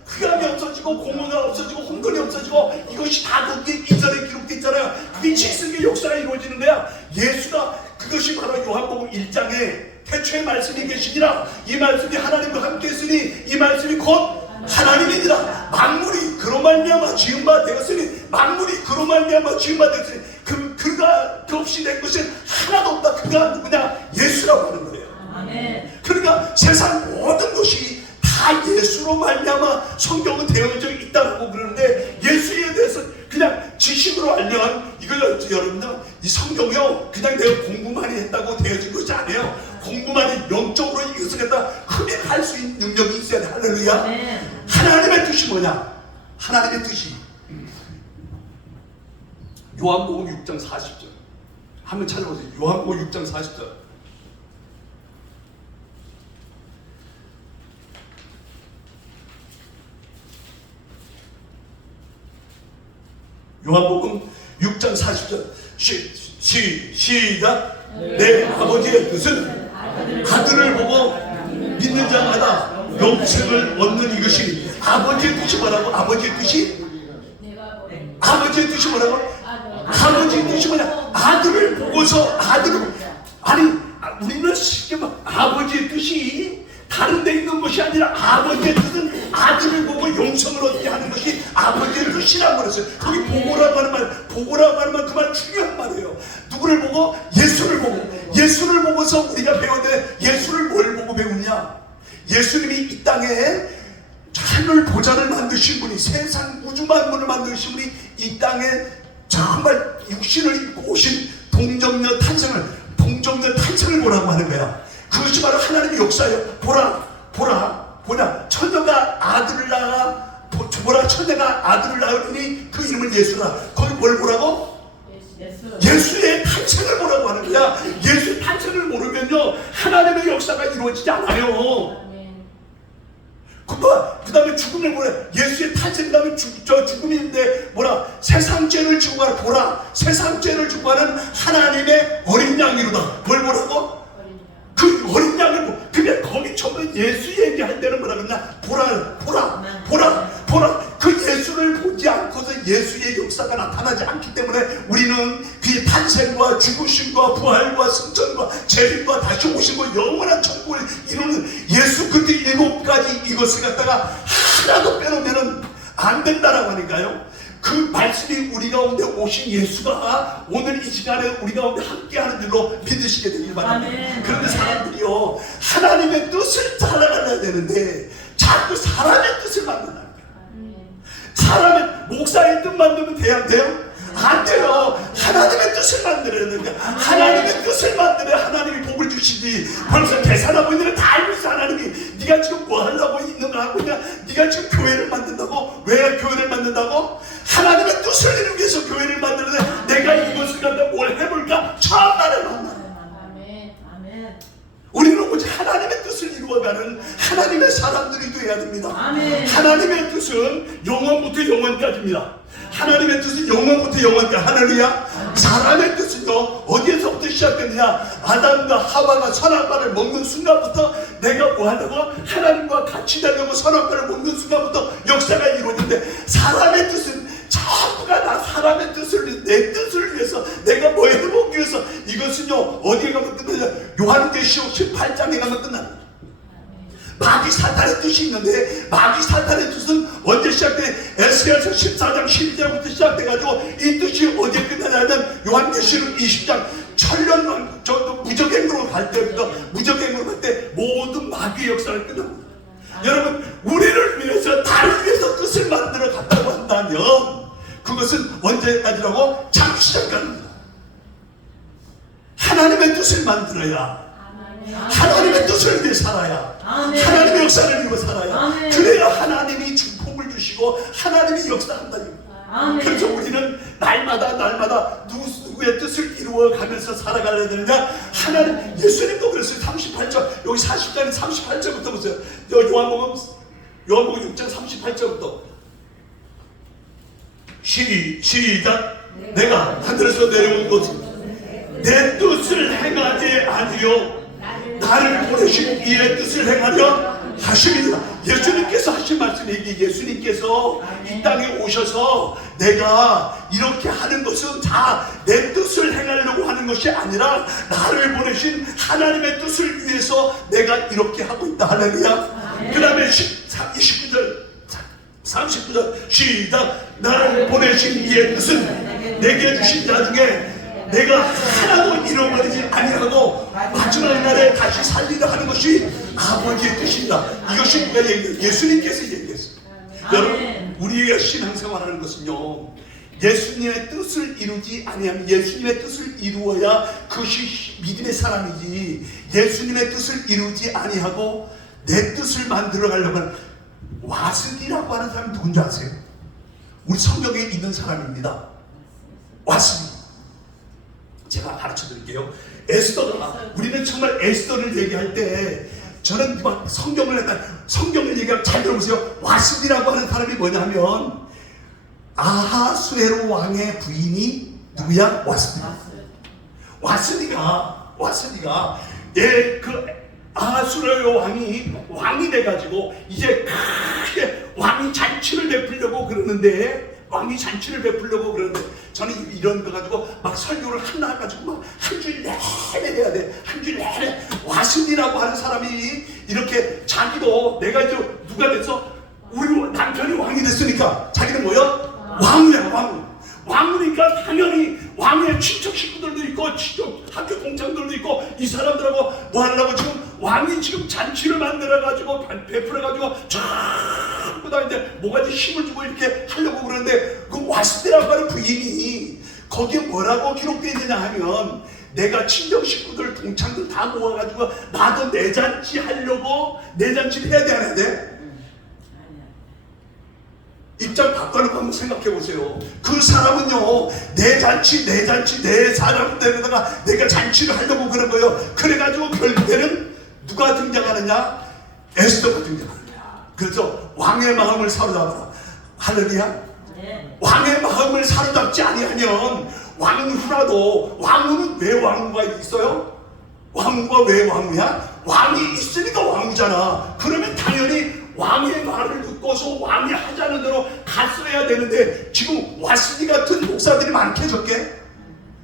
흑암이 없어지고 공허가 없어지고 혼돈이 없어지고, 이것이 다 거기에 이전에 기록되어 있잖아요. 빛이 있으니까 역사가 이루어지는 거야. 예수가, 그것이 바로 요한복음 1장에 태초에 말씀이 계시니라. 이 말씀이 하나님과 함께 했으니 이 말씀이 곧 하나님이니라. 만물이 그로 말미암아 지은 바 되었으니, 만물이 그로 말미암아 지은 바 되었으니, 그가 없이 된 것은 하나도 없다. 그가 누구냐? 예수라고 하는 거예요. 아멘. 그러니까 세상 모든 것이 다 예수로 말미암아 성경은 되어져 있다고 그러는데, 예수에 대해서 그냥 지식으로 알면, 이거 여러분들, 이 성경이요 그냥 내가 공부만이 했다고 되어진 것이 아니에요. 공부만이 영적으로 이것을 갖다 흡입할 수 있는 능력이 있어야 돼. 할렐루야. 아멘. 하나님의 뜻이 뭐냐? 하나님의 뜻이 요한복음 6장 40절 한번 찾아보세요. 요한복음 6장 40절. 요한복음 6장 40절 시작. 내 아버지의 뜻은 아들을 보고 믿는 자마다 영생을 얻는 이것이니. 아버지의 뜻이 뭐라고? 아버지의 뜻이 뭐라고? 아버지의 뜻이 뭐냐? 아들을 보고서 우리는 쉽게 막 아버지의 뜻이 다른 데 있는 것이 아니라, 아버지의 뜻은 아들을 보고 용성을 얻게 하는 것이 아버지의 뜻이라고 그랬어요. 거기 보고라고 하는 말 그 말 중요한 말이에요. 누구를 보고? 예수를 보고서 우리가 배워야 돼. 예수를 뭘 보고 배우냐? 예수님이 이 땅에 하늘 보좌를 만드신 분이, 세상 우주 만물을 만드신 분이 이 땅에 정말 육신을 입고 오신 동정녀 탄생을 보라고 하는 거야. 그것이 바로 하나님의 역사예요. 보라 처녀가 아들을 낳으니 그 이름은 예수라. 거기 뭘 보라고? 예수의 탄생을 보라고 하는 거야. 예수의 탄생을 모르면요 하나님의 역사가 이루어지지 않아요. 그 다음에 죽음을 보라. 예수의 탄생, 그 다음에 죽음인데 세상 죄를 지고 가라. 보라, 세상 죄를 지고 가는 하나님의 어린 양이로다. 뭘 보라고? 그 어린 양을 그게 거기 처음에 예수 얘기할 때는 뭐라 그러냐? 보라. 그 예수를 보지 않고서 예수의 역사가 나타나지 않기 때문에 우리는 그의 탄생과 죽으심과 부활과 승천과 재림과 다시 오심과 영원한 천국을 이루는 예수 그 7가지 이것을 갖다가 하나도 빼놓으면 안 된다라고 하니까요. 그 말씀이 우리 가운데 오신 예수가 오늘 이 시간에 우리 가운데 함께하는 줄로 믿으시게 되길 바랍니다. 그런데 사람들이요 하나님의 뜻을 따라가야 되는데 자꾸 사람의 뜻을 만든다는 거예요. 사람의 목사의 뜻 만들면 돼요? 안 돼요. 하나님의 뜻을 만들어야 되는데, 하나님의 뜻을 만들어야 하나님이 복을 주시지. 벌써 계산하고 있는 걸 다 알고 있어. 하나님이 네가 지금 뭐 하려고 있는가 하고 있냐? 네가 지금 교회를 만든다고? 왜 교회를 만든다고? 하나님의 뜻을 이루기 위해서 교회를 만드는데, 내가 이것을 갖다 뭘 해볼까? 첫날에 만나. 우리는 오직 하나님의 뜻을 이루어가는 하나님의 사람들이 되어야 됩니다. 아멘. 하나님의 뜻은 영원부터 영원까지입니다. 하나님의 뜻은 영원부터 영원까지. 할렐루야. 사람의 뜻은요 어디에서부터 시작되느냐? 아담과 하와가 선악과를 먹는 순간부터 내가 뭐 하려고? 하나님과 같이 되려고 선악과를 먹는 순간부터 역사가 이루어지는데, 사람의 뜻은 전부가 다 사람의 뜻을, 내 뜻을 위해서, 내가 뭐 해보기 위해서. 이것은요 어디에 가면 끝나냐? 요한계시록 18장에 가면 끝납니다. 마귀 사탄의 뜻이 있는데 마귀 사탄의 뜻은 언제 시작돼? 에스겔서 14장 12절부터 시작돼가지고 이 뜻이 어디에 끝나냐면 요한계시록 20장 천년 무적행으로 갈 때부터 무적행으로 갈 때 모든 마귀의 역사를 끝납니다. 여러분 우리를 위해서 나를 위해서 뜻을 만들어 갔다고 한다면 그것은 언제까지라고? 창시장까지입니다. 하나님의 뜻을 만들어야 하나님의 뜻을 위해 살아야 하나님의 역사를 위해 살아야 그래야 하나님이 축복을 주시고 하나님이 역사한다는 거예요. 그래서 우리는 날마다 누구의 뜻을 이루어가면서 살아가야 되느냐? 하나님, 예수님도 그랬어요. 38절 여기 40장에 38절부터 보세요. 요한복음 6장 38절부터 시작. 내가 하늘에서 내려온 것은 내 뜻을 행하지 아니요 나를 보내신 이의 뜻을 행하려 하십니다. 예수님께서 하신 말씀이 이게 예수님께서 이 땅에 오셔서 내가 이렇게 하는 것은 다 내 뜻을 행하려고 하는 것이 아니라 나를 보내신 하나님의 뜻을 위해서 내가 이렇게 하고 있다. 할렐루야. 그 다음에 29절 39절 시작. 나를 보내신 이의 뜻은 내게 주신 자 중에 내가 하나도 잃어버리지 아니하고 마지막 날에 다시 살리려 하는 것이 아버지의 뜻입니다. 이것이 누가 얘기해요? 예수님께서 얘기했어요. 여러분 우리가 신앙생활하는 것은요 예수님의 뜻을 이루지 아니하면 예수님의 뜻을 이루어야 그것이 믿음의 사람이지 예수님의 뜻을 이루지 아니하고 내 뜻을 만들어 가려고 하는 와스디라고 하는 사람이 누군지 아세요? 우리 성경에 있는 사람입니다. 와스디. 제가 가르쳐 드릴게요. 에스더가 우리는 정말 에스더를 얘기할 때 저는 막 성경을 얘기하면 잘 들어보세요. 와스디라고 하는 사람이 뭐냐면 아하수에로 왕의 부인이 누구야? 와스디가 그 아하수에로 왕이 돼가지고 이제 크게 왕이 잔치를 베풀려고 그러는데 저는 이런 거 가지고 막 설교를 하나 가지고 막 한 줄 내내 해야 돼. 한 줄 내내. 와스디라고 하는 사람이 이렇게 자기도 내가 이제 누가 돼서 우리 남편이 왕이 됐으니까 자기는 뭐야? 왕이야. 왕이니까 당연히 왕의 친척 식구들도 있고 학교 동창들도 있고 이 사람들하고 뭐 하려고 지금 왕이 지금 잔치를 만들어가지고 베풀어가지고 전부 다 이제 뭐가지 힘을 주고 이렇게 하려고 그러는데 그 와스디라고 하는 부인이 거기에 뭐라고 기록되어 있느냐 하면 내가 친정 식구들 동창들 다 모아가지고 나도 내 잔치 하려고 내 잔치를 해야 돼 안 해야 돼? 입장 바꿔놓고 한번 생각해 보세요. 그 사람은요 내 잔치 내 사람들에다가 내가 잔치를 하려고 그런 거예요. 그래가지고 결국에는 누가 등장하느냐? 에스더가 등장하는 거야. 그래서 왕의 마음을 사로잡아라. 할렐루야. 왕의 마음을 사로잡지 아니하면 왕후라도 왕후는 왜 왕후가 있어요? 왕후가 왜 왕후야? 왕이 있으니까 왕후잖아. 그러면 당연히 왕의 말을 듣고서 왕이 하자는 대로 갔어야 되는데 지금 와스디 같은 목사들이 많게 적게?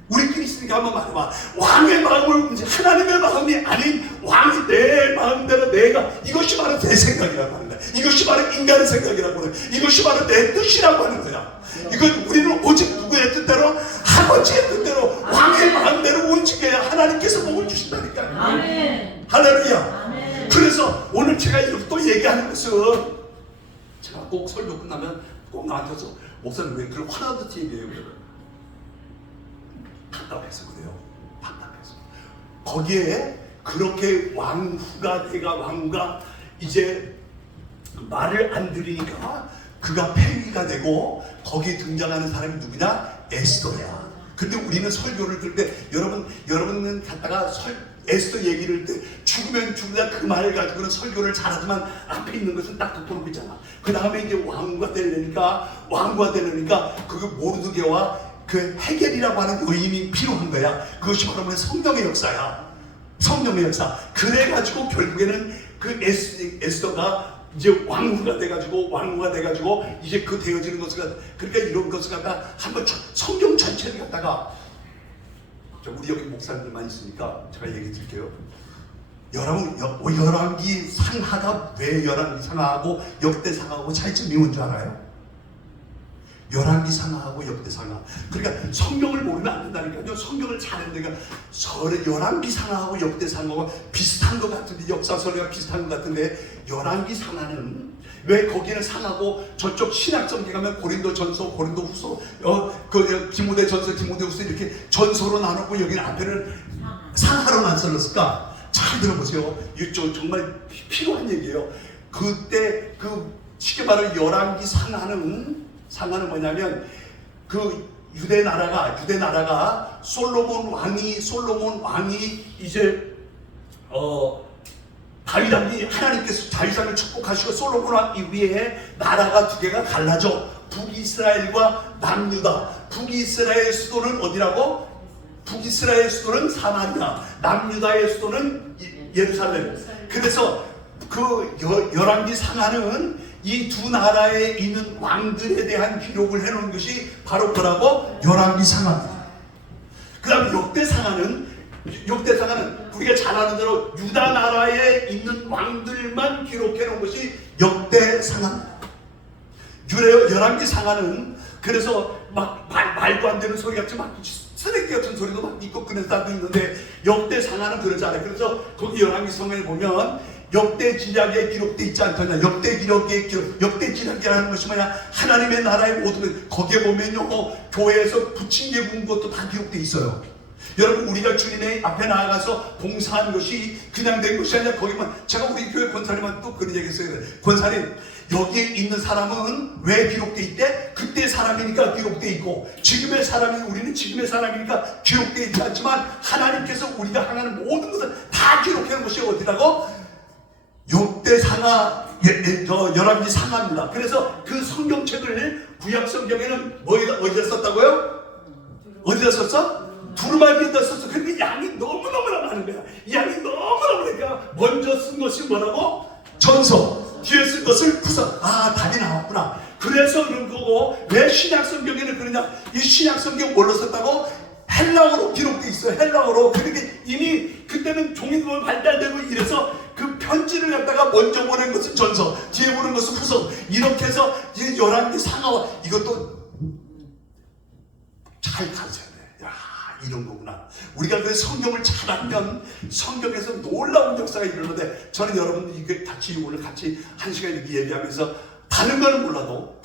우리끼리 있으니까 한번 말해봐. 왕의 마음을 하나님의 마음이 아닌 왕이 내 마음대로 내가 이것이 바로 내 생각이라고 하는 거야. 이것이 바로 인간의 생각이라고 하는 거야. 이것이 바로 내 뜻이라고 하는 거야. 이건 우리는 오직 누구의 뜻대로? 아버지의 뜻대로 왕의 마음대로 움직여야 하나님께서 복을 주신다니까. 아멘. 할렐루야. 아멘. 그래서 오늘 제가 또 얘기하는 것은 제가 꼭 설교 끝나면 꼭 나한테 와서 목사님 왜 그걸 화나듯이 얘기해요? 답답해서 그래요. 답답해서. 거기에 그렇게 왕후가 이제 말을 안 들으니까 그가 폐위가 되고 거기에 등장하는 사람이 누구냐? 에스더야. 근데 우리는 설교를 들을 때 여러분은 갖다가 에스더 얘기를 때 죽으면 죽는다 그 말을 가지고는 설교를 잘하지만 앞에 있는 것은 딱 듣도록 있잖아. 그 다음에 이제 왕후가 되려니까 그 모르드게와 그 헤겔이라고 하는 요인이 필요한 거야. 그것이 바로 성경의 역사야. 성경의 역사. 그래가지고 결국에는 그 에스더가 이제 왕후가 돼가지고 이제 그 되어지는 것을 그러니까 이런 것을 갖다 한번 성경 전체를 갖다가 우리 여기 목사님들만 있으니까 제가 얘기 드릴게요. 여러분, 열왕기 상하가 왜 열왕기 상하하고 역대 상하하고 차이점이 뭔지 알아요? 열왕기 상하하고 역대 상하. 그러니까 성경을 모르면 안 된다니까요. 성경을 잘 읽으니까 열왕기 상하하고 역대 상하하고 비슷한 것 같은데, 역사서가 비슷한 것 같은데, 열왕기 상하는 왜 거기는 상하고 저쪽 신약성경 가면 고린도전서, 고린도후서, 디모데전서, 디모데후서 이렇게 전서로 나누고 여기는 앞에는 상하로만 써놨을까? 잘 들어보세요. 이거 정말 필요한 얘기예요. 그때 쉽게 말하면 열왕기 상하는 뭐냐면 유대 나라가 솔로몬 왕이 이제 다윗왕이 하나님께서 다윗왕을 축복하시고 솔로몬 왕 이후에 나라가 두 개가 갈라져. 북이스라엘과 남유다. 북이스라엘 수도는 어디라고? 북이스라엘 수도는 사마리아, 남유다의 수도는 예루살렘. 그래서 열왕기 상하는 이 두 나라에 있는 왕들에 대한 기록을 해놓은 것이 바로 뭐라고? 열왕기 상하입니다. 그 다음 역대 상하는 우리가 잘 아는 대로 유다 나라에 있는 왕들만 기록해 놓은 것이 역대 상하입니다. 열왕기 상하는 그래서 막 말도 안 되는 소리 같이 막 쓰레기 같은 소리도 막 있고 그런 사람도 있는데, 역대 상하는 그러지 않아요. 그래서 거기 열왕기 상하에 보면 역대 지략에 기록되어 있지 않더냐. 역대 지략이라는 것이 뭐냐? 하나님의 나라의 모든 것. 거기에 보면요, 교회에서 부침개 부은 것도 다 기록되어 있어요. 여러분, 우리가 주님의 앞에 나아가서 봉사한 것이 그냥 된 것이 아니라, 거기만, 제가 우리 교회 권사님한테 또 그런 얘기 했어요. 권사님, 여기에 있는 사람은 왜 기록되어 있대? 그때 사람이니까 기록되어 있고, 우리는 지금의 사람이니까 기록되어 있지 않지만, 하나님께서 우리가 향하는 모든 것을 다 기록해 놓은 것이 어디라고? 역대 상하, 열왕기 상하입니다. 그래서 그 성경책을 구약 성경에는 어디다 썼다고요? 어디다 썼어? 두루마리에다 썼어. 근데 양이 너무너무나 많은 거야. 이 양이 너무너무 그러니까 먼저 쓴 것이 뭐라고? 전서. 뒤에 쓴 것을 구서. 답이 나왔구나. 그래서 그런 거고, 왜 신약 성경에는 그러냐? 이 신약 성경 뭘로 썼다고? 헬라어로 기록돼 있어요. 헬라어로. 그러니까 이미 그때는 종이도 발달되고 이래서 그 편지를 갖다가 먼저 보낸 것은 전서, 뒤에 보낸 것은 후서. 이렇게 해서 이 열왕기 상하와 이것도 잘 가르쳐야 돼. 야, 이런 거구나. 우리가 그 성경을 잘 알면 성경에서 놀라운 역사가 일어나는데, 저는 여러분 이게 오늘 같이 한 시간 이렇게 얘기하면서 다른 거는 몰라도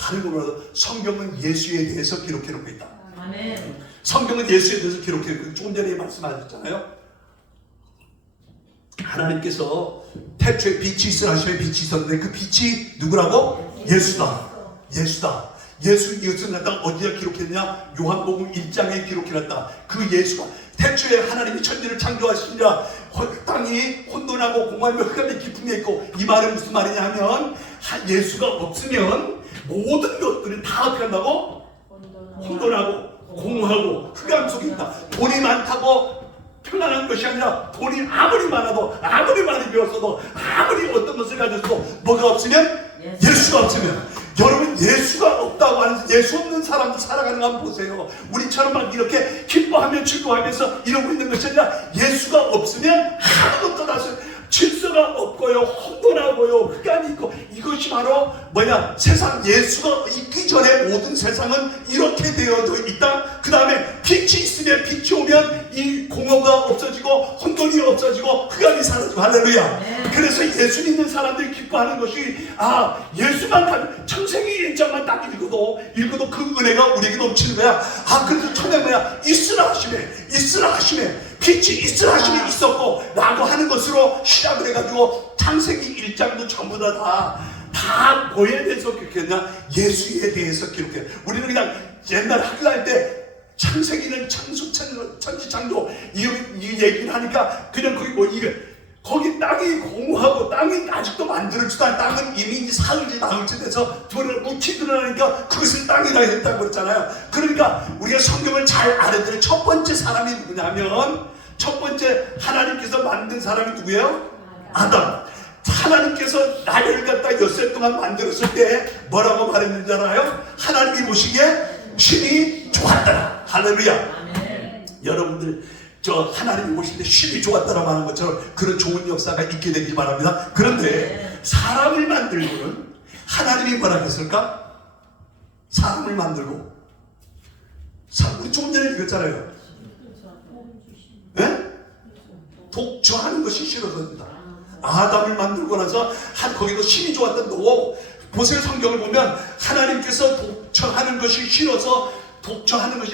성경은 예수에 대해서 기록해 놓고 있다. 아멘. 성경은 예수에 대해서 기록해 놓고, 조금 전에 말씀하셨잖아요. 하나님께서 태초에 빛이 있으라 하시면 빛이 있었는데, 그 빛이 누구라고? 예수다. 이것을 갖다가 어디다 기록했느냐? 요한복음 1장에 기록해놨다. 그 예수가 태초에 하나님이 천지를 창조하시니라 땅이 혼돈하고 공허하며 흑암의 깊음에 있고. 이 말은 무슨 말이냐 하면, 예수가 없으면 모든 것들은 다 어떻게 한다고? 혼돈하고 공허하고 흑암 속에 있다. 돈이 많다고 편안한 것이 아니라, 돈이 아무리 많아도, 아무리 많이 배웠어도, 아무리 어떤 것을 가졌어도 뭐가 없으면? 예수가 없으면. 여러분, 예수가 없다고 하는, 예수 없는 사람도 살아가는 거 한번 보세요. 우리처럼 막 이렇게 기뻐하며 즐거워하면서 이러고 있는 것이 아니라, 예수가 없으면 아무것도 다 질서가 없고요, 혼돈하고요, 흑암이 있고. 이것이 바로 뭐냐? 세상, 예수가 있기 전에 모든 세상은 이렇게 되어져 있다. 그 다음에 빛이 있으면, 빛이 오면 이 공허가 없어지고 혼돈이 없어지고 흑암이 사라지고. 할렐루야. 그래서 예수 믿는 사람들이 기뻐하는 것이, 예수만 창세기 1장만 딱 읽어도 그 은혜가 우리에게 넘치는 거야. 그래서 처음에 뭐야? 있으라 하심에 빛이 있으라 하심에 있었고 라고 하는 것으로 시작을 해가지고, 창세기 1장도 전부 다 뭐에 대해서 기록했냐? 예수에 대해서 기록해. 우리는 그냥 옛날 학교 다닐 때 창세기는 천지 창조 이 얘기를 하니까 그냥 거기 땅이 공허하고, 땅이 아직도 만들어지도 않은, 땅은 이미 사흘째 나흘째 돼서 묵히 드러나니까 그것을 땅이라 했다고 그랬잖아요. 그러니까 우리가 성경을 잘 알아들은 첫 번째 사람이 누구냐면, 첫 번째 하나님께서 만든 사람이 누구예요? 아담. 하나님께서 나를 갖다 엿새 동안 만들었을 때 뭐라고 말했는지 알아요? 하나님이 보시기에 신이 좋았더라. 할렐루야. 아멘. 여러분들, 하나님이 보실 때 힘이 좋았다라고 하는 것처럼 그런 좋은 역사가 있게 되길 바랍니다. 그런데 사람을 만들고는 하나님이 뭐라 했을까? 사람을 만들고 우리 조금 전에 읽었잖아요. 네? 독처하는 것이 싫어서입니다. 아담을 만들고 나서 거기도 힘이 좋았던 너 보세요. 성경을 보면 하나님께서 독처하는 것이 싫어서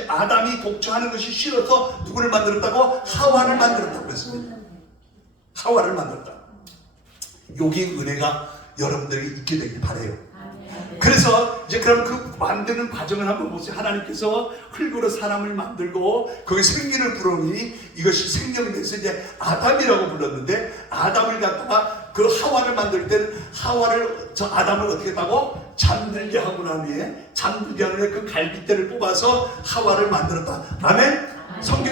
아담이 독처하는 것이 싫어서 누구를 만들었다고? 하와를 만들었다고 그랬습니다. 하와를 만들었다. 여기 은혜가 여러분들에게 있게 되길 바라요. 그래서 이제 그럼 그 만드는 과정을 한번 보세요. 하나님께서 흙으로 사람을 만들고 거기 생기를 불어오니 이것이 생명이 돼서 이제 아담이라고 불렀는데 아담을 갖다가 그 하와를 만들 때는 아담을 어떻게 했다고? 잠들게 하고 난 후에 잠들게 하는 후에 그 갈빗대를 뽑아서 하와를 만들었다. 아멘?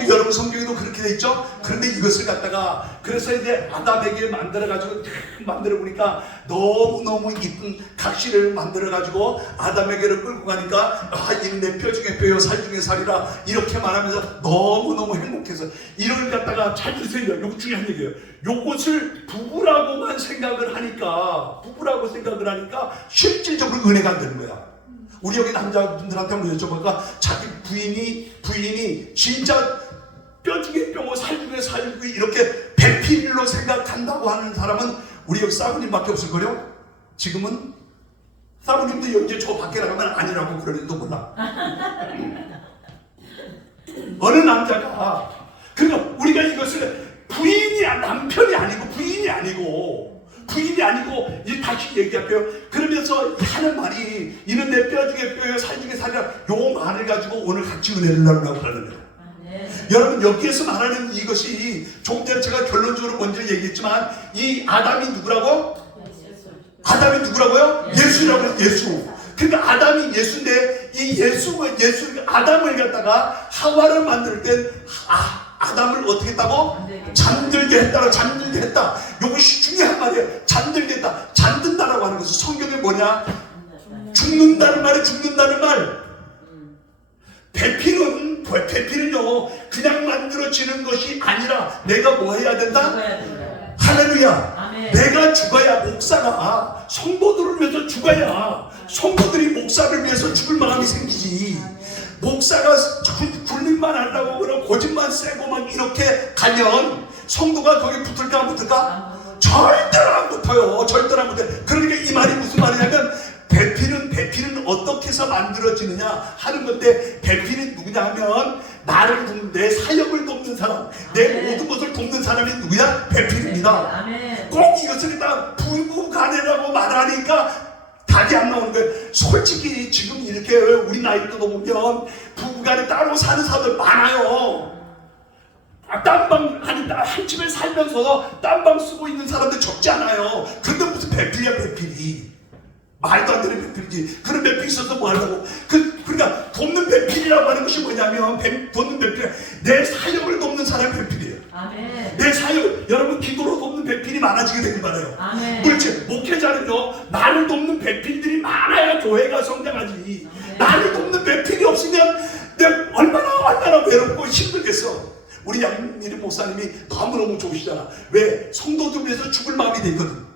여러분 성경에도 그렇게 돼 있죠? 그런데 이것을 갖다가 그래서 이제 아담에게 만들어가지고 만들어 보니까 너무너무 이쁜 각시를 만들어가지고 아담에게를 끌고 가니까 이는 내 뼈 중에 뼈요 살 중에 살이라 이렇게 말하면서 너무너무 행복해서 이걸 갖다가 잘 드세요. 이거 중요한 얘기예요. 요것을 부부라고 생각을 하니까 실질적으로 은혜가 안 되는 거야. 우리 여기 남자분들한테 한번 여쭤볼까? 자기 부인이 진짜 뼈 중에 뼈고 살 중에 살이고 이렇게 배필로 생각한다고 하는 사람은 우리 여기 사부님밖에 없을걸요? 지금은 사부님도 여기 저 밖에 나가면 아니라고 그러는지도 몰라. 어느 남자가 그러니까 우리가 이것을 남편이 아니고 부인이 아니고 다시 얘기할게요. 그러면서 하는 말이 이는 내 뼈 중에 뼈요 살 중에 살이라 요 말을 가지고 오늘 같이 은혜를 나누려고 하는 거예요. 여러분 여기에서 말하는 이것이 조금 전에 제가 결론적으로 먼저 얘기했지만 이 아담이 누구라고? 아담이 누구라고요? 예수라고요. 예수. 그러니까 아담이 예수인데 이 아담을 갖다가 하와를 만들 땐 아담을 어떻게 했다고? 잠들게 했다. 이것이 중요한 말이에요. 잠들게 했다. 잠든다라고 하는 것은 성경에 뭐냐? 죽는다는 말. 배필은요 그냥 만들어지는 것이 아니라 내가 뭐 해야 된다? 할렐루야. 아멘. 내가 죽어야 목사가 성도들을 위해서 죽어야 성도들이 목사를 위해서 죽을 마음이 생기지. 목사가 굴림만 하려고 그러고 고집만 세고 막 이렇게 가면 성도가 거기 붙을까 안 붙을까? 절대로 안 붙어요. 그러니까 이 말이 무슨 말이냐면 배필은 어떻게 해서 만들어지느냐 하는 건데 배필이 누구냐 하면 나를 돕는 내 사역을 돕는 사람, 내 모든 것을 돕는 사람이 누구야? 배필입니다. 꼭 이것을 다 부부간이라고 말하니까 답이 안 나오는 거예요. 솔직히 지금 이렇게 우리 나이도 보면 부부간에 따로 사는 사람들 많아요. 딴방 한 집에 살면서 딴방 쓰고 있는 사람들 적지 않아요. 그런데 무슨 배필이야 배필이. 말도 안 되는 배필이지. 그런 배필이 있어서 뭐 하려고. 그러니까 돕는 배필이라고 하는 것이 뭐냐면 돕는 배필이 내 사역을 돕는 사람이 배필이에요. 아멘. 내 사역, 여러분 기도로 돕는 배필이 많아지게 되길 바라요. 그렇지. 목회자는요 나를 돕는 배필들이 많아야 교회가 성장하지. 나를 돕는 배필이 없으면 내가 얼마나 외롭고 힘들겠어. 우리 양미리 목사님이 너무너무 좋으시잖아. 왜? 성도들 위해서 죽을 마음이 되거든.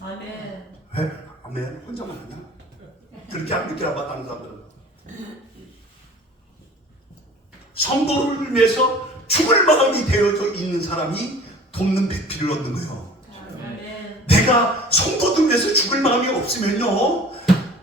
아멘. 왜? 아멘. 혼자만 하냐? 그렇게 안 느끼나 봐 다른 사람들은. 성도를 위해서 죽을 마음이 되어져 있는 사람이 돕는 배필을 얻는 거예요. 내가 성도들 위해서 죽을 마음이 없으면요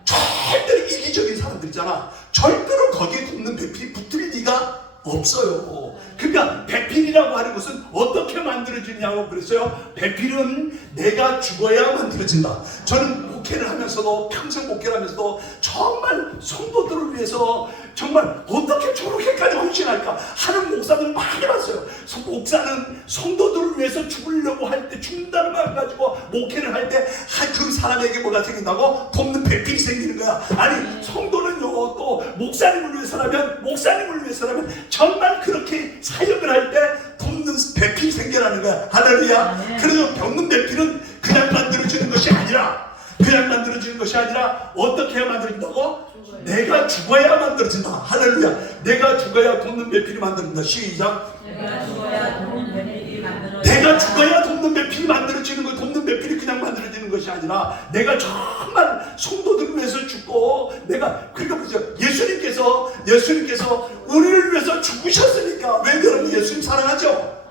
절대로 이기적인 사람들 있잖아. 절대로 거기에 돕는 배필이 붙을 리가 없어요. 그러니까 배필이라고 하는 것은 어떻게 만들어지냐고 그랬어요. 배필은 내가 죽어야 만들어진다. 저는 목회를 하면서도 평생 목회를 하면서도 정말 성도들을 위해서 정말 어떻게 저렇게까지 헌신할까 하는 목사들을 많이 봤어요. 목사는 성도들을 위해서 죽으려고 할 때 죽는다는 말 가지고 목회를 할 때 그 사람에게 뭐가 생긴다고? 돕는 배필이 생기는 거야. 아니 성도는요 또 목사님을 위해서라면 정말 그렇게 사역을 할 때 돕는 배필이 생겨나는 거야. 할렐루야. 그래서 돕는 배필은 그냥 만들어지는 것이 아니라 어떻게 해야 만들어진다고? 내가 죽어야 만들어진다. 할렐루야. 내가 죽어야 돕는 배필이 만들어진다. 시작. 내가 죽어야 돕는 배필이 만들어지는 내가 죽어야 돕는 배필이 만들어지는 거, 돕는 배필이 그냥 만들어지는 것이 아니라 내가 정말 성도들을 위해서 죽고 내가 그러니까 보죠. 예수님께서 우리를 위해서 죽으셨으니까. 왜 여러분 예수님 사랑하죠?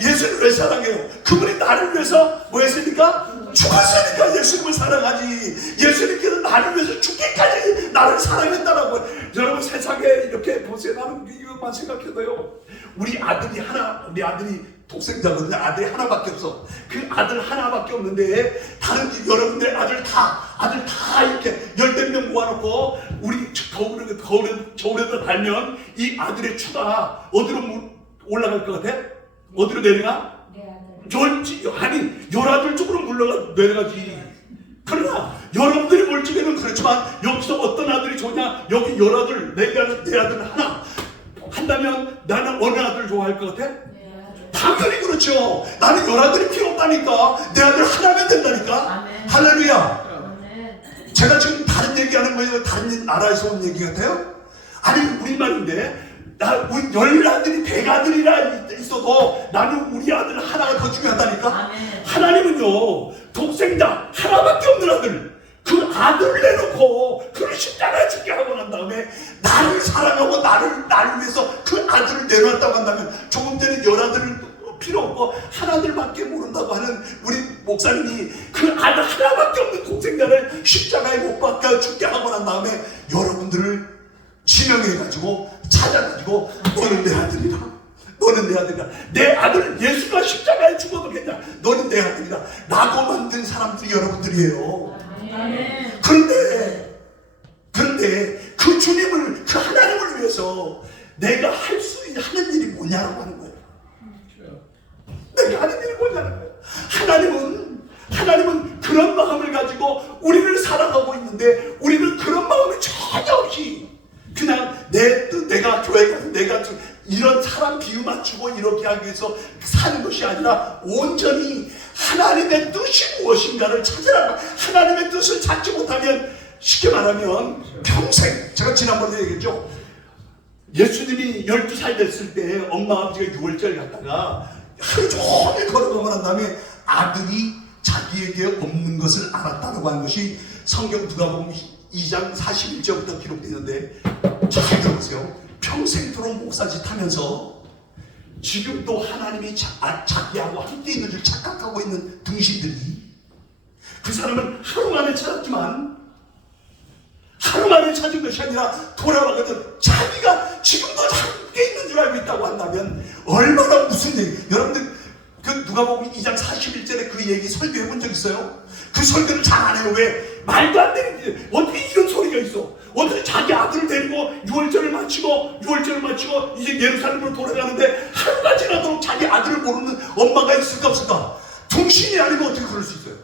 예수님 왜 사랑해요? 그분이 나를 위해서 뭐 했습니까? 죽었으니까 예수님을 사랑하지. 예수님께서 나를 위해서 죽기까지 나를 사랑했다라고. 여러분 세상에 이렇게 보세요. 나는 이것만 생각해도요. 우리 아들이 독생자거든요. 아들이 하나밖에 없어. 그 아들 하나밖에 없는데 다른 여러분들 아들 다 이렇게 10명 모아놓고 우리 겨울에도 달면 이 아들의 추가 어디로 올라갈 것 같아? 어디로 내려가? 열아들 쪽으로 내려가지. 그러나 여러분들이 볼 적에는 그렇지만 여기서 어떤 아들이 좋냐? 여기 열아들, 내 아들 하나 한다면 나는 어느 아들 좋아할 것 같아? 당연히 그렇죠. 나는 열아들이 필요 없다니까. 내 아들 하나면 된다니까. 아멘. 할렐루야. 제가 지금 다른 얘기하는 거예요? 다른 나라에서 온 얘기 같아요? 아니 우리말인데 우리 10아들이 100아들이라 있어도 나는 우리 아들 하나가 더 중요하다니까. 아멘. 하나님은요 독생자 하나밖에 없는 아들, 그 아들을 내놓고 그를 십자가에 죽게 하고 난 다음에 나를 사랑하고 나를 위해서 그 아들을 내놓았다고 한다면, 조금 전에 10아들을 필요 없고 하나들밖에 모른다고 하는 우리 목사님이 그 아들 하나밖에 없는 독생자를 십자가에 못 박혀 죽게 하고 난 다음에 여러분들을 지명해가지고 찾아가지고 너는 내 아들이라. 너는 내 아들이라. 내 아들 예수가 십자가에 죽어도 괜찮아. 너는 내 아들이라. 라고 만든 사람들이 여러분들이에요. 아멘. 그런데 그 주님을, 그 하나님을 위해서 내가 하는 일이 뭐냐라고 하는 거예요. 내가 하는 일이 뭐냐는 거예요. 하나님은 그런 마음을 가지고 우리를 사랑하고 있는데 우리는 그런 마음이 전혀 없이 그냥 내 뜻, 내가 교회 가서 내가 이런 사람 비유 맞추고 이렇게 하기 위해서 사는 것이 아니라 온전히 하나님의 뜻이 무엇인가를 찾으라. 하나님의 뜻을 찾지 못하면 쉽게 말하면 평생, 제가 지난번에 얘기했죠. 예수님이 12살 됐을 때 엄마 아버지가 유월절 갔다가 하루 종일 걸어가고 난 다음에 아들이 자기에게 없는 것을 알았다고 하는 것이 성경 누가복음 2장 41절부터 기록되어 있는데, 잘 들어보세요. 평생토록 목사짓 하면서 지금도 하나님이 자기하고 함께 있는 줄 착각하고 있는 등신들이, 그 사람은 하루 만에 찾았지만 하루 만에 찾은 것이 아니라 돌아와거든 자기가 지금도 함께 있는 줄 알고 있다고 한다면 얼마나 무슨 얘기. 여러분들 그 누가복음 2장 41절에 그 얘기 설교해 본 적 있어요? 그 설교를 잘 안 해요. 왜? 말도 안 되는, 어떻게 이런 소리가 있어? 어떻게 자기 아들을 데리고 6월절을 마치고 이제 예루살렘으로 돌아가는데 하루가 지나도록 자기 아들을 모르는 엄마가 있을까 없을까? 등신이 아니면 어떻게 그럴 수 있어요?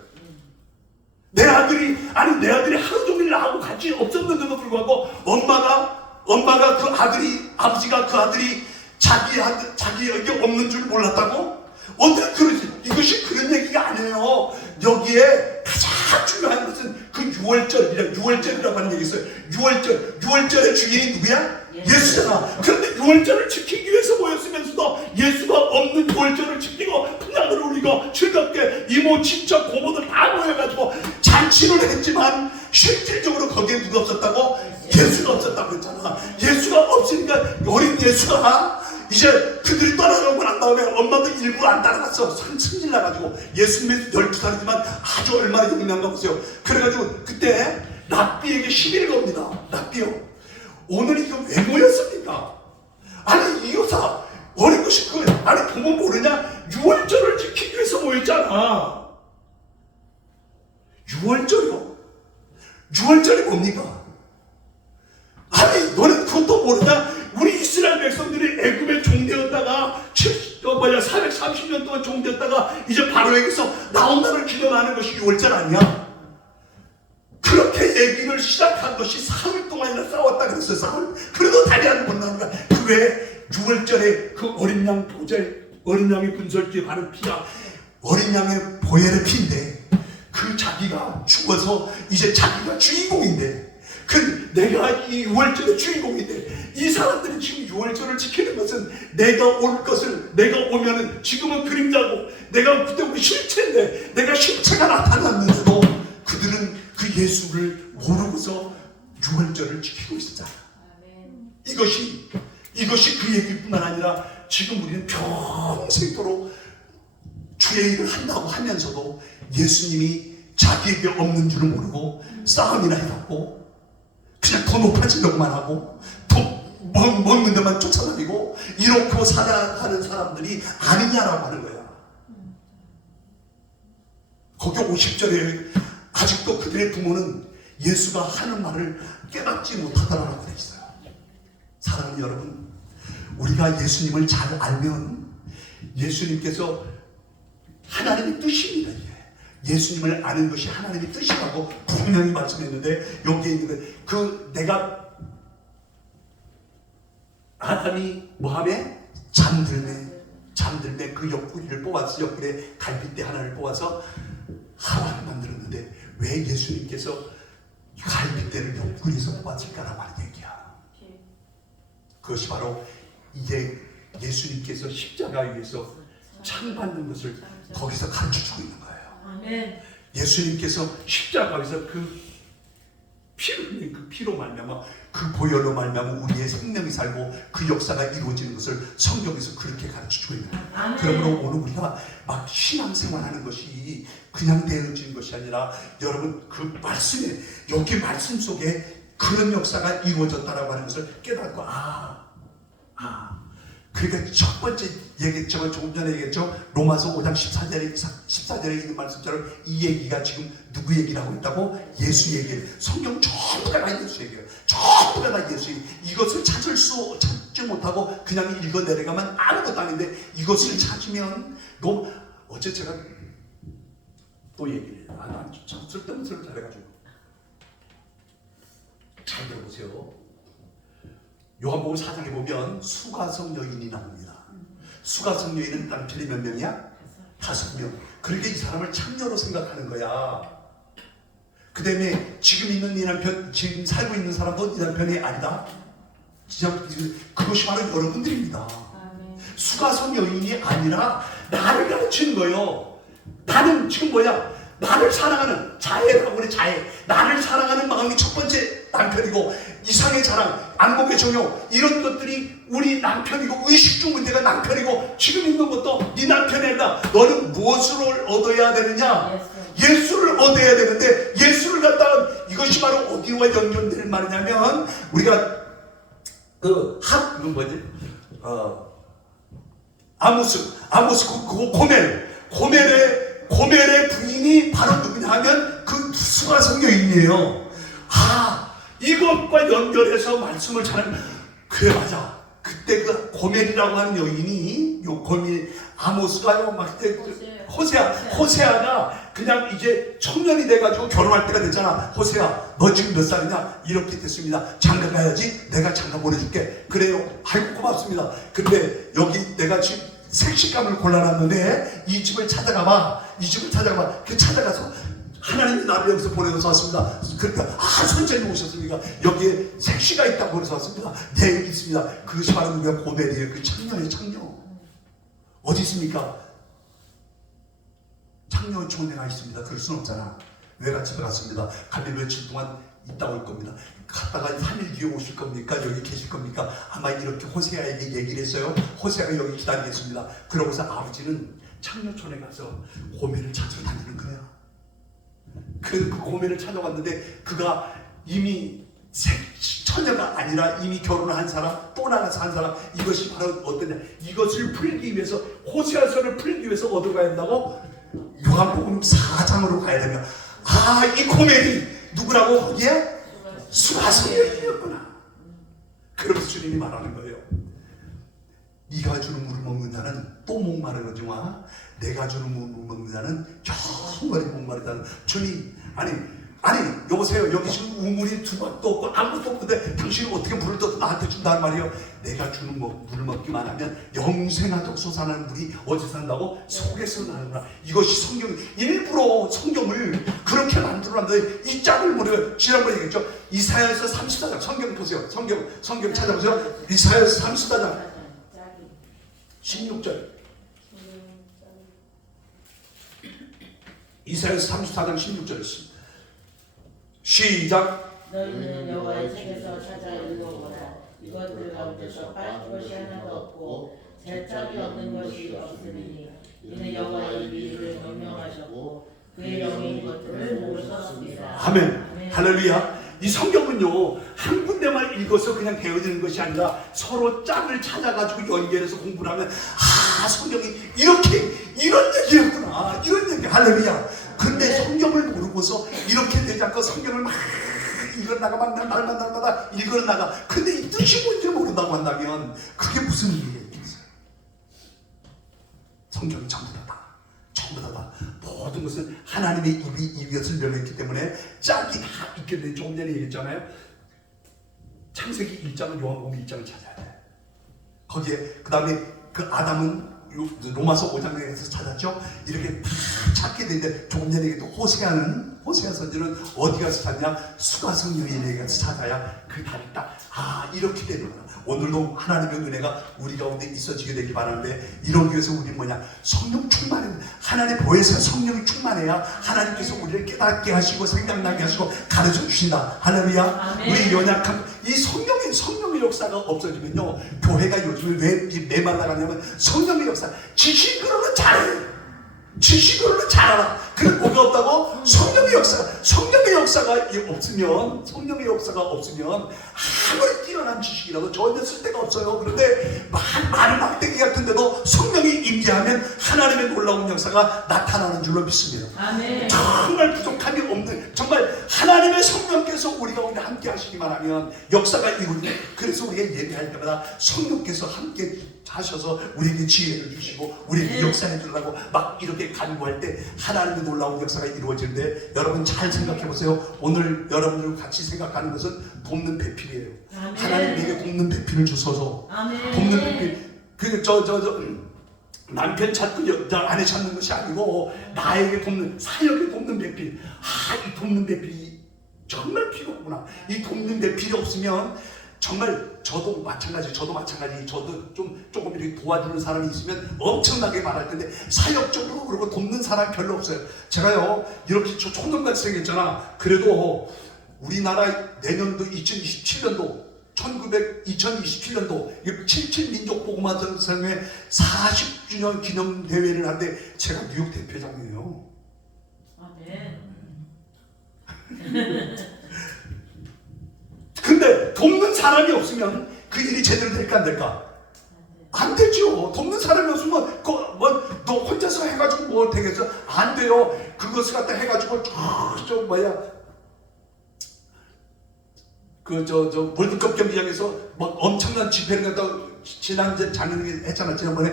내 아들이 하루 종일 나하고 같이 없었는데도 불구하고 엄마가 그 아들이, 아버지가 그 아들이 자기에게 없는 줄 몰랐다고? 어떻게 그러지? 이것이 그런 얘기가 아니에요. 여기에 가장 중요한 것은 그 6월절이라고 하는 얘기 있어요. 6월절의 주인이 누구야? 예수잖아. 그런데 6월절을 지키기 위해서 모였으면서도 예수가 없는 6월절을 지키고 풍랑을 울리고 즐겁게 이모 친척 고모들 다 모여가지고 잔치를 했지만 실질적으로 거기에 누가 없었다고? 예수가 없었다고 했잖아. 예수가 없으니까 어린 예수가 이제 그들이 떠나가고 난 다음에 엄마도 일부 안 따라갔어. 승질 나가지고. 예수님이 12살이지만 아주 얼마나 용량가 보세요. 그래가지고 그때 랍비에게 시비를 겁니다. 랍비요, 오늘 이거 왜 모였습니까? 아니 이 여사 어린 것이 아니 보면 모르냐? 6월절을 지키기 위해서 모였잖아. 6월절이요? 6월절이 뭡니까? 아니 너는 그것도 모르냐? 우리 이스라엘 백성들이 애굽에 종되었다가 430년 동안 종되었다가 이제 바로에게서 나온다를 기념하는 것이 6월절 아니야? 그렇게 얘기를 시작한 것이 사흘 동안이나 싸웠다 그랬어요. 사흘. 그래도 다리안 못 나온 거야. 그 외에 6월절에 그 어린 양 보좌에, 어린 양의 분설기에 바른 피가 어린 양의 보혈의 피인데, 그 자기가 죽어서 이제 자기가 주인공인데 그 내가 이 유월절의 주인공인데 이 사람들이 지금 유월절을 지키는 것은 내가 올 것을 내가 오면은 지금은 그림자고 내가 그때 우리 실체인데 내가 실체가 나타났는데도 그들은 그 예수를 모르고서 유월절을 지키고 있었잖아. 이것이 그 얘기뿐만 아니라 지금 우리는 평생도록 주의 일을 한다고 하면서도 예수님이 자기에게 없는 줄을 모르고 싸움이나 해갖고 그냥 더 높아지려고만 하고 더 먹는 데만 쫓아다니고 이렇게 살아가는 사람들이 아니냐라고 하는 거야. 거기 50절에 아직도 그들의 부모는 예수가 하는 말을 깨닫지 못하더라라고 되어 있어요. 사랑하는 여러분, 우리가 예수님을 잘 알면 예수님께서 하나님의 뜻입니다. 예수님을 아는 것이 하나님의 뜻이라고 분명히 말씀했는데 여기에 있는 그 내가 아담이 뭐하며 잠들매 그 옆구리를 뽑아서 옆구리에 갈빗대 하나를 뽑아서 하와를 만들었는데 왜 예수님께서 갈빗대를 옆구리에서 뽑았을까라고 하는 얘기야. 그것이 바로 이제 예수님께서 십자가 위에서 상 받는 것을 거기서 가르쳐주고 있는 거예요. 아멘. 예수님께서 십자가에서 그 피로 말미암아 그 보혈로 말미암아 우리의 생명이 살고 그 역사가 이루어지는 것을 성경에서 그렇게 가르쳐주고 있는 거예요. 아멘. 그러므로 오늘 우리가 막 신앙생활하는 것이 그냥 되어지는 것이 아니라 여러분 그 말씀에 여기 말씀 속에 그런 역사가 이루어졌다라고 하는 것을 깨닫고 그러니까 첫 번째 얘기했죠. 조금 전에 얘기했죠. 로마서 5장 14절에 있는 말씀처럼 이 얘기가 지금 누구 얘기를 하고 있다고? 예수 얘기예요. 성경 전부가 다 예수 얘기예요. 전부가 다 예수 얘기. 이것을 찾지 못하고 그냥 읽어 내려가면 아무것도 아닌데 이것을 찾으면 너무 어제 제가 또 얘기를 해요. 난 쓸데없는 소리를 잘해가지고 잘 들어보세요. 요한복음 4장에 보면 수가성 여인이 나옵니다. 수가성 여인은 남편이 몇 명이야? 5명. 그러니까 이 사람을 창녀로 생각하는 거야. 그 다음에 지금 있는 이 남편, 지금 살고 있는 사람도 이 남편이 아니다. 그것이 바로 여러분들입니다. 수가성 여인이 아니라 나를 가르치는 거예요. 나는 지금 뭐야? 나를 사랑하는 자애라고 그래. 자애. 나를 사랑하는 마음이 첫 번째 남편이고 이상의 자랑, 안목의 정욕 이런 것들이 우리 남편이고 의식 중 문제가 남편이고 지금 있는 것도 네 남편이 아니라 너는 무엇을 얻어야 되느냐? 예수를 얻어야 되는데 예수를 갖다가 이것이 바로 어디와 연결될 말이냐면 우리가 그건 뭐지? 아모스 고멜의 부인이 바로 누구냐 하면 그 수가성 여인이에요. 이것과 연결해서 말씀을 잘하면 그래 맞아. 그때 그 고멜이라고 하는 여인이 요 고멜 아모스가요 막 그때 호세아가 그냥 이제 청년이 돼가지고 결혼할 때가 됐잖아. 호세아 너 지금 몇 살이냐? 이렇게 됐습니다. 장가 가야지. 내가 장가 보내줄게. 그래요. 아이고 고맙습니다. 근데 여기 내가 지금 색식감을 골라놨는데 이 집을 찾아가봐. 그 찾아가서 하나님이 나를 여기서 보내서 왔습니다. 그러니까 선생님 오셨습니까? 여기에 색시가 있다고 그래서 왔습니다. 네 여기 있습니다. 그것이 바로 누가 고멜이에요. 그 창녀의 창녀. 어디 있습니까? 창녀 촌에가 있습니다. 그럴 수는 없잖아. 외갓집에 갔습니다. 가면 며칠 동안 있다 올 겁니다. 갔다가 3일 뒤에 오실 겁니까? 여기 계실 겁니까? 아마 이렇게 호세아에게 얘기를 했어요. 호세아가 여기 기다리겠습니다. 그러고서 아버지는 창녀촌에 가서 고멜을 찾으러 다니는 거야. 그 고멜을 찾아왔는데 그가 이미 처녀가 아니라 이미 결혼을 한 사람, 또 나가서 한 사람. 이것이 바로 어떠냐? 이것을 풀기 위해서 호세아서를 풀기 위해서 어디로 가야 된다고? 요한복음 4장으로 가야 되면 이 고멜이 누구라고? 거기에 수가성 여인이었구나. 그러면서 주님이 말하는 거예요. 네가 주는 물을 먹는 자는 또 목마르거니와 내가 주는 물을 먹는 자는 영원히 목마르다는. 주님 아니 아니 여보세요, 여기 지금 우물이 두 번도 없고 아무것도 없는데 당신이 어떻게 물을 떠서 나한테 준다는 말이에요. 내가 주는 물을 먹기만 하면 영생하도록 솟아나는 물이 어디서 산다고? 속에서 나는구나. 이것이 성경, 일부러 성경을 그렇게 만들어놨는데 이 짝을 모르고 지난번에 얘기했죠. 이사야서 34장 성경 보세요. 성경 찾아보세요. 이사야서 34장 16절. 이사야서 34장 16절 시작. 너희는 여호와의 책에서 찾아 읽어보라. 이것들 가운데서 빠진 것이 하나도 없고 제 짝이 없는 것이 없으니 이는 여호와의 일을 명령하셨고 그의 영이 이것들을 모르셨습니다. 아멘. 할렐루야. 이 성경은요 한 군데만 읽어서 그냥 배워지는 것이 아니라 서로 짝을 찾아가지고 연결해서 공부를 하면 성경이 이렇게 이런 얘기였구나, 이런 얘기. 할렐루야. 근데 성경을 모르고서 이렇게 되지 않고 성경을 막 읽어나가 날마다 읽어나가. 근데 이 뜻이 뭔지 모른다고 한다면 그게 무슨 의미겠어요? 성경이 전부 다다. 모든 것은 하나님의 입이 이것을 열렸기 때문에 짝이 다 있게 된. 조금 전에 얘기했잖아요. 창세기 1장은 요한복음 1장을 찾아야 돼. 거기에 그 다음에 그 아담은 로마서 5장에서 찾았죠. 이렇게 다 찾게 되는데 조금 전에 얘기했던 호세아 선지는 어디 가서 찾냐? 수가성 여인에게 가서 찾아야 그 답이 딱 이렇게 되는구나. 오늘도 하나님의 은혜가 우리 가운데 있어지게 되기 바라는데, 이러기 위해서 우리는 뭐냐? 성령 충만해. 하나님 보혜사 성령이 충만해야 하나님께서 우리를 깨닫게 하시고 생각나게 하시고 가르쳐 주신다. 할렐루야. 우리 연약한 이 성령의 역사가 없어지면요, 교회가 요즘에 왜 메말라가냐면 성령의 역사. 지식으로는 잘해. 지식으로는 잘 알아. 그래 뭐가 없다고? 성령의 역사가 없으면 아무리 뛰어난 지식이라도 전혀 쓸데가 없어요. 그런데 말을 막대기 같은데도 성령이 임재하면 하나님의 놀라운 역사가 나타나는 줄로 믿습니다. 아멘. 정말 부족함이 없는, 정말 하나님의 성령께서 우리 가운데 함께 하시기만 하면 역사가 이루어져요. 그래서 우리가 예배할 때마다 성령께서 함께 하셔서 우리에게 지혜를 주시고 우리에게 역사해 주려고 막 이렇게 간구할 때 하나님의 놀라운 역사가 이루어지는데, 여러분 잘 생각해 보세요. 오늘 여러분들과 같이 생각하는 것은 돕는 배필이에요. 하나님에게 돕는 배필을 주셔서 돕는 배필. 남편 찾고 아내 찾는 것이 아니고 나에게 돕는, 사역에 돕는 배필. 이 돕는 배필이 정말 필요하구나. 이 돕는 배필이 없으면 정말 저도 마찬가지. 저도 조금 이렇게 도와주는 사람이 있으면 엄청나게 말할 텐데 사역적으로 그러고 돕는 사람이 별로 없어요. 제가요 이렇게 총동같이 생겼잖아. 그래도 우리나라 내년도 2027년도 2027년도 77민족 복음화 전성회 40주년 기념 대회를 하는데 제가 뉴욕 대표장이에요. 아멘. 근데 돕는 사람이 없으면 그 일이 제대로 될까 안 될까? 안 되죠. 돕는 사람이 없으면 너 혼자서 해가지고 뭐 되겠어? 안 돼요. 그것을 갖다 해가지고 월드컵 경기장에서 막 엄청난 집회를 갖다 작년에 했잖아. 지난번에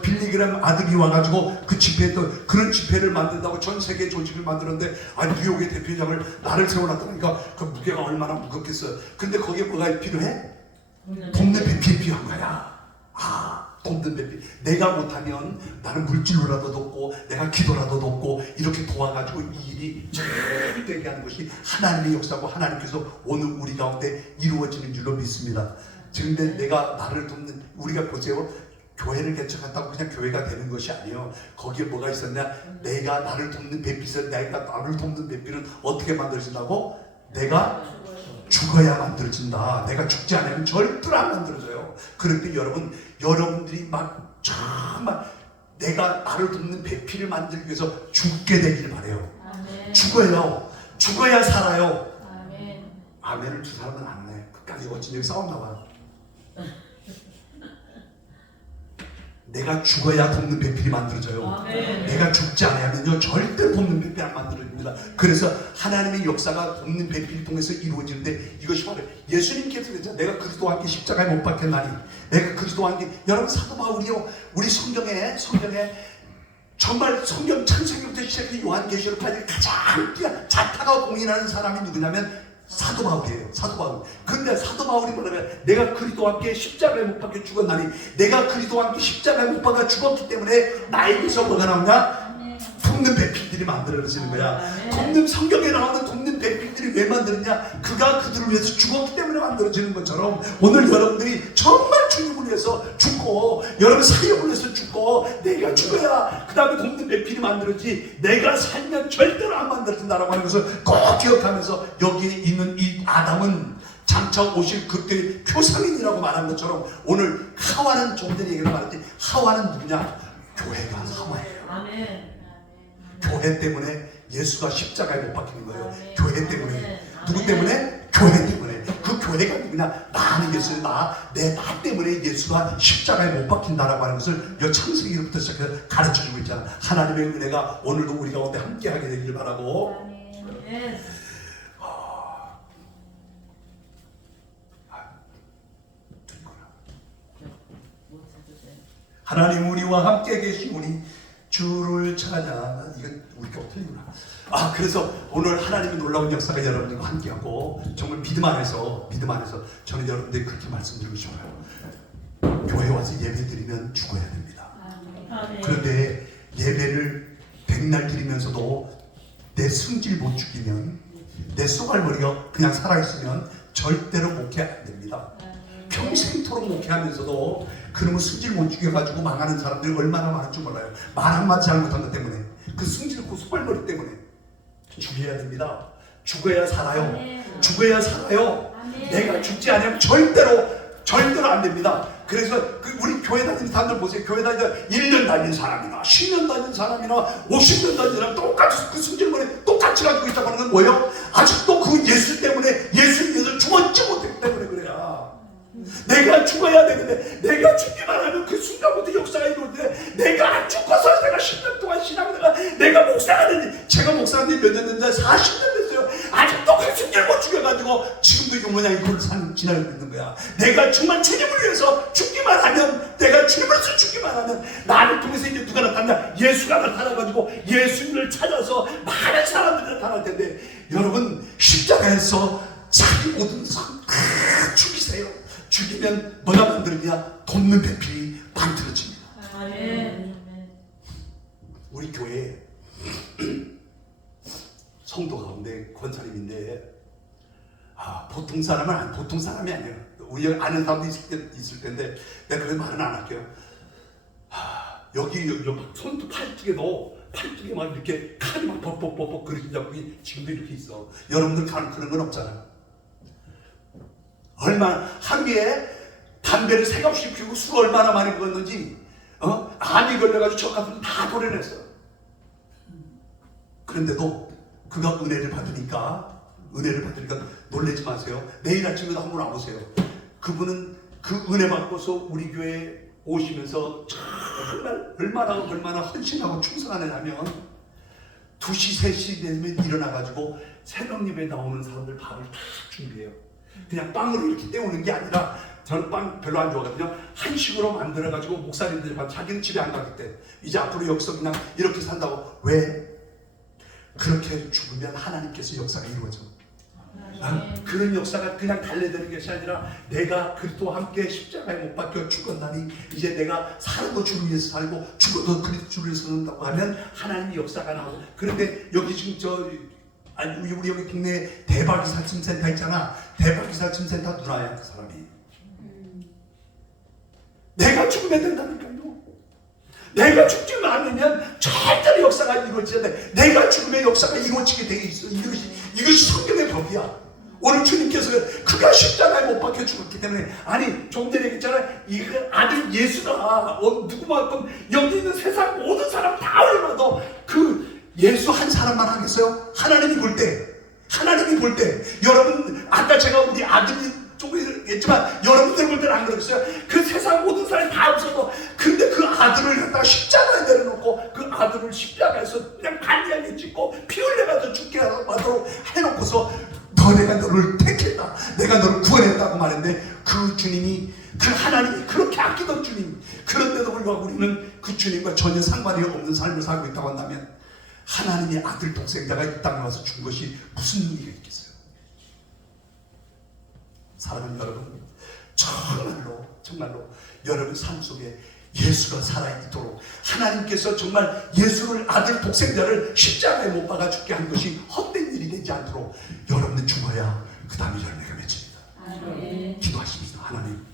빌리그램 아들이 와가지고 그 집회했던 그런 집회를 만든다고 전 세계 조직을 만들었는데 뉴욕의 대표장을 나를 세워놨다니까 그 무게가 얼마나 무겁겠어요. 근데 거기에 뭐가 필요해? 돕는 배필이 필요한 거야. 돕는 배필. 내가 못하면 나는 물질로라도 돕고 내가 기도라도 돕고 이렇게 도와가지고 이 일이 잘 되게 하는 것이 하나님의 역사고 하나님께서 오늘 우리 가운데 이루어지는 줄로 믿습니다. 근데 내가 나를 돕는, 우리가 보세요. 교회를 개척한다고 그냥 교회가 되는 것이 아니에요. 거기에 뭐가 있었냐? 내가 나를 돕는 배필은, 내가 나를 돕는 배필은 어떻게 만들어진다고? 내가 죽어야 만들어진다. 내가 죽지 않으면 절대로 안 만들어져요. 그런데 여러분들이 막 정말 내가 나를 돕는 배필을 만들기 위해서 죽게 되기를 바래요. 죽어야 살아요. 아멘을 두 사람은 안 해. 끝까지 어찌 여기 싸웠나 봐. 내가 죽어야 돕는 배필이 만들어져요. 내가 죽지 않으면요 절대 돕는 배필이 안 만들어집니다. 그래서 하나님의 역사가 돕는 배필을 통해서 이루어지는데, 이것이 바로 예수님께서 그랬잖아요. 내가 그리스도와 함께 십자가에 못 박혔나니, 내가 그리스도와 함께. 여러분 사도 바울이요, 우리 성경에 정말 성경 창세기부터 시작해 요한계시록까지 가장 자타가 공인하는 사람이 누구냐면 사도 바울이에요. 사도 바울. 근데 사도 바울이 뭐냐면 내가 그리스도와 함께 십자가에 못 박혀 죽었나니 내가 그리스도와 함께 십자가에 못 박아 죽었기 때문에 나에게서 뭐가 나오냐? 돕는 배필들이 만들어지는 거야. 돕는 성경에 나오는 돕는 배필들이 왜 만들었냐? 그가 그들을 위해서 죽었기 때문에 만들어지는 것처럼 오늘 여러분들이 정말 주님을 위해서 죽고 여러분 사역을 위해서 죽고 내가 죽어야 그 다음에 돕는 배필이 만들어지 내가 살면 절대로 안 만들어진다라고 하는 것을 꼭 기억하면서 여기에 있는 이 아담은 장차 오실 그때 표상인이라고 말한 것처럼 오늘 하와는 좀 전에 얘기를 말했지 하와는 누구냐? 교회가 하와예요. 아멘. 교회 때문에 예수가 십자가에 못 박히는 거예요. 교회 때문에. 누구 때문에? 교회 때문에. 그 교회가 누구냐? 나는 예수, 내 나 때문에 예수가 십자가에 못 박힌다라고 하는 것을 이 창세기부터 시작해서 가르쳐주고 있잖아. 하나님의 은혜가 오늘도 우리 가운데 함께하게 되길 바라고. 아멘. 하나님 우리와 함께 계시오니 주를 찬양. 이건 우리가 틀리구나. 그래서 오늘 하나님의 놀라운 역사가 여러분들과 함께하고 정말 믿음 안에서 저는 여러분들이 그렇게 말씀드리고 싶어요. 교회 와서 예배 드리면 죽어야 됩니다. 아멘. 그런데 예배를 백날 드리면서도 내 승질 못 죽이면 내 쏘갈머리가 그냥 살아있으면 절대로 목회 안 됩니다. 평생토록 목회하면서도 그놈의 승질 못 죽여가지고 망하는 사람들이 얼마나 많은 줄 몰라요. 말 한마디 잘못한 것 때문에 그 승질 그 쏘갈머리 때문에 죽여야 됩니다. 죽어야 살아요. 죽어야 살아요. 내가 죽지 않으면 절대로 안 됩니다. 그래서 우리 교회 다니는 사람들 보세요. 교회 다니는 1년 다닌 사람이나 10년 다닌 사람이나 50년 다닌 사람 똑같이 그 승질머리 똑같이 가지고 있다고 하는 건 뭐예요? 아직도 그 예수 때문에 예수님께서 죽었지 못했기 때문에 그래야. 내가 죽어야 되는데 내가 죽기만 하면 그 순간부터 역사가 이루어지는데 내가 안 죽어서 내가 10년 동안 신앙을 내가 목사가 되니 제가 목사가 된 몇 년 됐는데 40년 됐어요. 아직도 그 승질 못 죽여가지고 지금도 모양이 그걸 지나고 있는 거야. 내가 정말 주님을 위해서 죽기만 하면 내가 주님을 위해서 죽기만 하면 나를 통해서 이제 누가 나타나냐? 예수가 나타나가지고 예수님을 찾아서 많은 사람들이 나타날 텐데 여러분 십자가에서 자기 모든 삶 다 죽이세요. 죽이면 뭐가 만들냐? 돕는 배필이 만들어집니다. 아멘. 우리 교회 성도 가운데 권사님인데 보통 사람이 아니에요. 우리 아는 사람도 있을 텐데 내가 그런 말은 안 할게요. 여기 손도 팔뚝에 막 이렇게 칼이 막 벅벅벅벅 그렇게 잡고 지금도 이렇게 있어. 여러분들 가는 그런 건 없잖아요. 얼마나 하루에 담배를 새값이 피우고 술 얼마나 많이 먹었는지 암이 걸려가지고 저 가슴 다 도려냈어. 그런데도 그가 은혜를 받으니까 놀라지 마세요. 내일 아침에도 한번 와보세요. 그분은 그 은혜 받고서 우리 교회에 오시면서 정말 얼마나 헌신하고 충성하느냐면 2시 3시 되면 일어나가지고 새벽 예배에 나오는 사람들 밥을 다 준비해요. 그냥 빵으로 이렇게 때우는 게 아니라 저는 빵 별로 안 좋아하거든요. 한식으로 만들어가지고 목사님들이 자기는 집에 안 가기 때 이제 앞으로 여기서 그냥 이렇게 산다고. 왜? 그렇게 죽으면 하나님께서 역사가 이루어져. 그런 역사가 그냥 달래되는 것이 아니라 내가 그리스도와 함께 십자가에 못 박혀 죽었나니 이제 내가 살아도 주를 위해서 살고 죽어도 그리스도를 위해서 산다고 하면 하나님의 역사가 나오고. 그런데 여기 지금 우리 여기 동네에 대박이사침센터 있잖아. 대박이사침센터 누나야 그 사람이. 내가 죽으면 된다니까요. 내가 죽지 않으면 절대로 역사가 이루어지는데 내가 죽으면 역사가 이루어지게 되어 있어. 이것이 성경의 법이야. 오늘 주님께서 그가 십자가에 못 박혀 죽었기 때문에 좀 전에 얘기했잖아요. 이 아들 예수가 누구만큼 여기 있는 세상 모든 사람 다 올려놔도 그 예수 한 사람만 하겠어요? 하나님이 볼 때 여러분 아까 제가 우리 아들이 조금 했지만 여러분들 볼 때는 안 그러겠어요? 그 세상 모든 사람이 다 없어도 근데 그 아들을 갖다가 십자가에 내려놓고 그 아들을 십자가에서 그냥 간지하게 찍고 피 흘려가서 죽게 하도록 해놓고서 내가 너를 택했다, 내가 너를 구원했다고 말했는데 그 주님이 그 하나님이 그렇게 아끼던 주님, 그런데도 불구하고 우리는 그 주님과 전혀 상관이 없는 삶을 살고 있다고 한다면 하나님의 아들 독생자가 이 땅에 와서 준 것이 무슨 의미가 있겠어요? 사랑하는 여러분, 정말로 여러분 삶 속에 예수가 살아있도록 하나님께서 정말 예수를 아들 독생자를 십자가에 못 박아 죽게 한 것이 헛된 일이 되지 않도록 여러분은 죽어야 그 다음에 열매가 맺힙니다. 기도하십니다. 하나님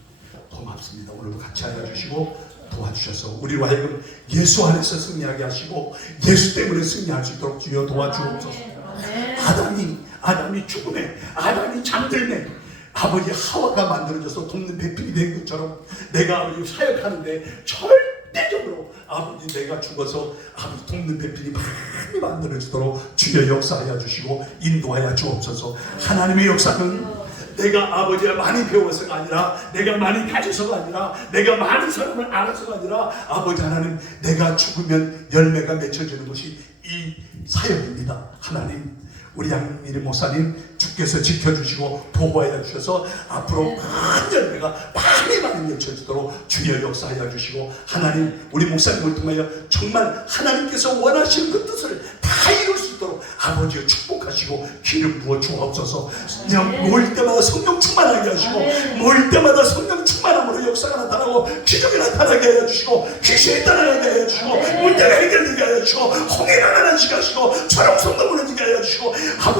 고맙습니다. 오늘도 같이 하여 주시고 도와주셔서 우리로 하여금 예수 안에서 승리하게 하시고 예수 때문에 승리할 수 있도록 주여 도와주옵소서. 아담이 죽음에, 아담이 잠들매 아버지 하와가 만들어져서 돕는 배필이 된 것처럼 내가 아버지 사역하는데 절대적으로 아버지 내가 죽어서 아버지 돕는 배필이 많이 만들어지도록 주여 역사하여 주시고 인도하여 주옵소서. 하나님의 역사는 내가 아버지가 많이 배워서가 아니라 내가 많이 가져서가 아니라 내가 많은 사람을 알아서가 아니라 아버지 하나님 내가 죽으면 열매가 맺혀지는 것이 이 사역입니다. 하나님 우리 양민희 목사님 주께서 지켜주시고 보호하여 주셔서 앞으로 큰 열매가 많이 맺혀지도록 주여 역사하여 주시고 하나님 우리 목사님을 통하여 정말 하나님께서 원하시는 그 뜻을 다 이룰 수 있도록 아버지여 축복하시고 기름 부어 주옵소서. 그냥 모일 때마다 성령 충만하게 하시고 모일 때마다 성령 충만함으로 역사가 나타나고 기적이 나타나게 하여 주시고 귀신이 떠나게 하여 주시고 문제가 해결되게 하여 주시고 홍해가 나눠지게 하시고 초록 성도 무너지게 하여 주시고 아버지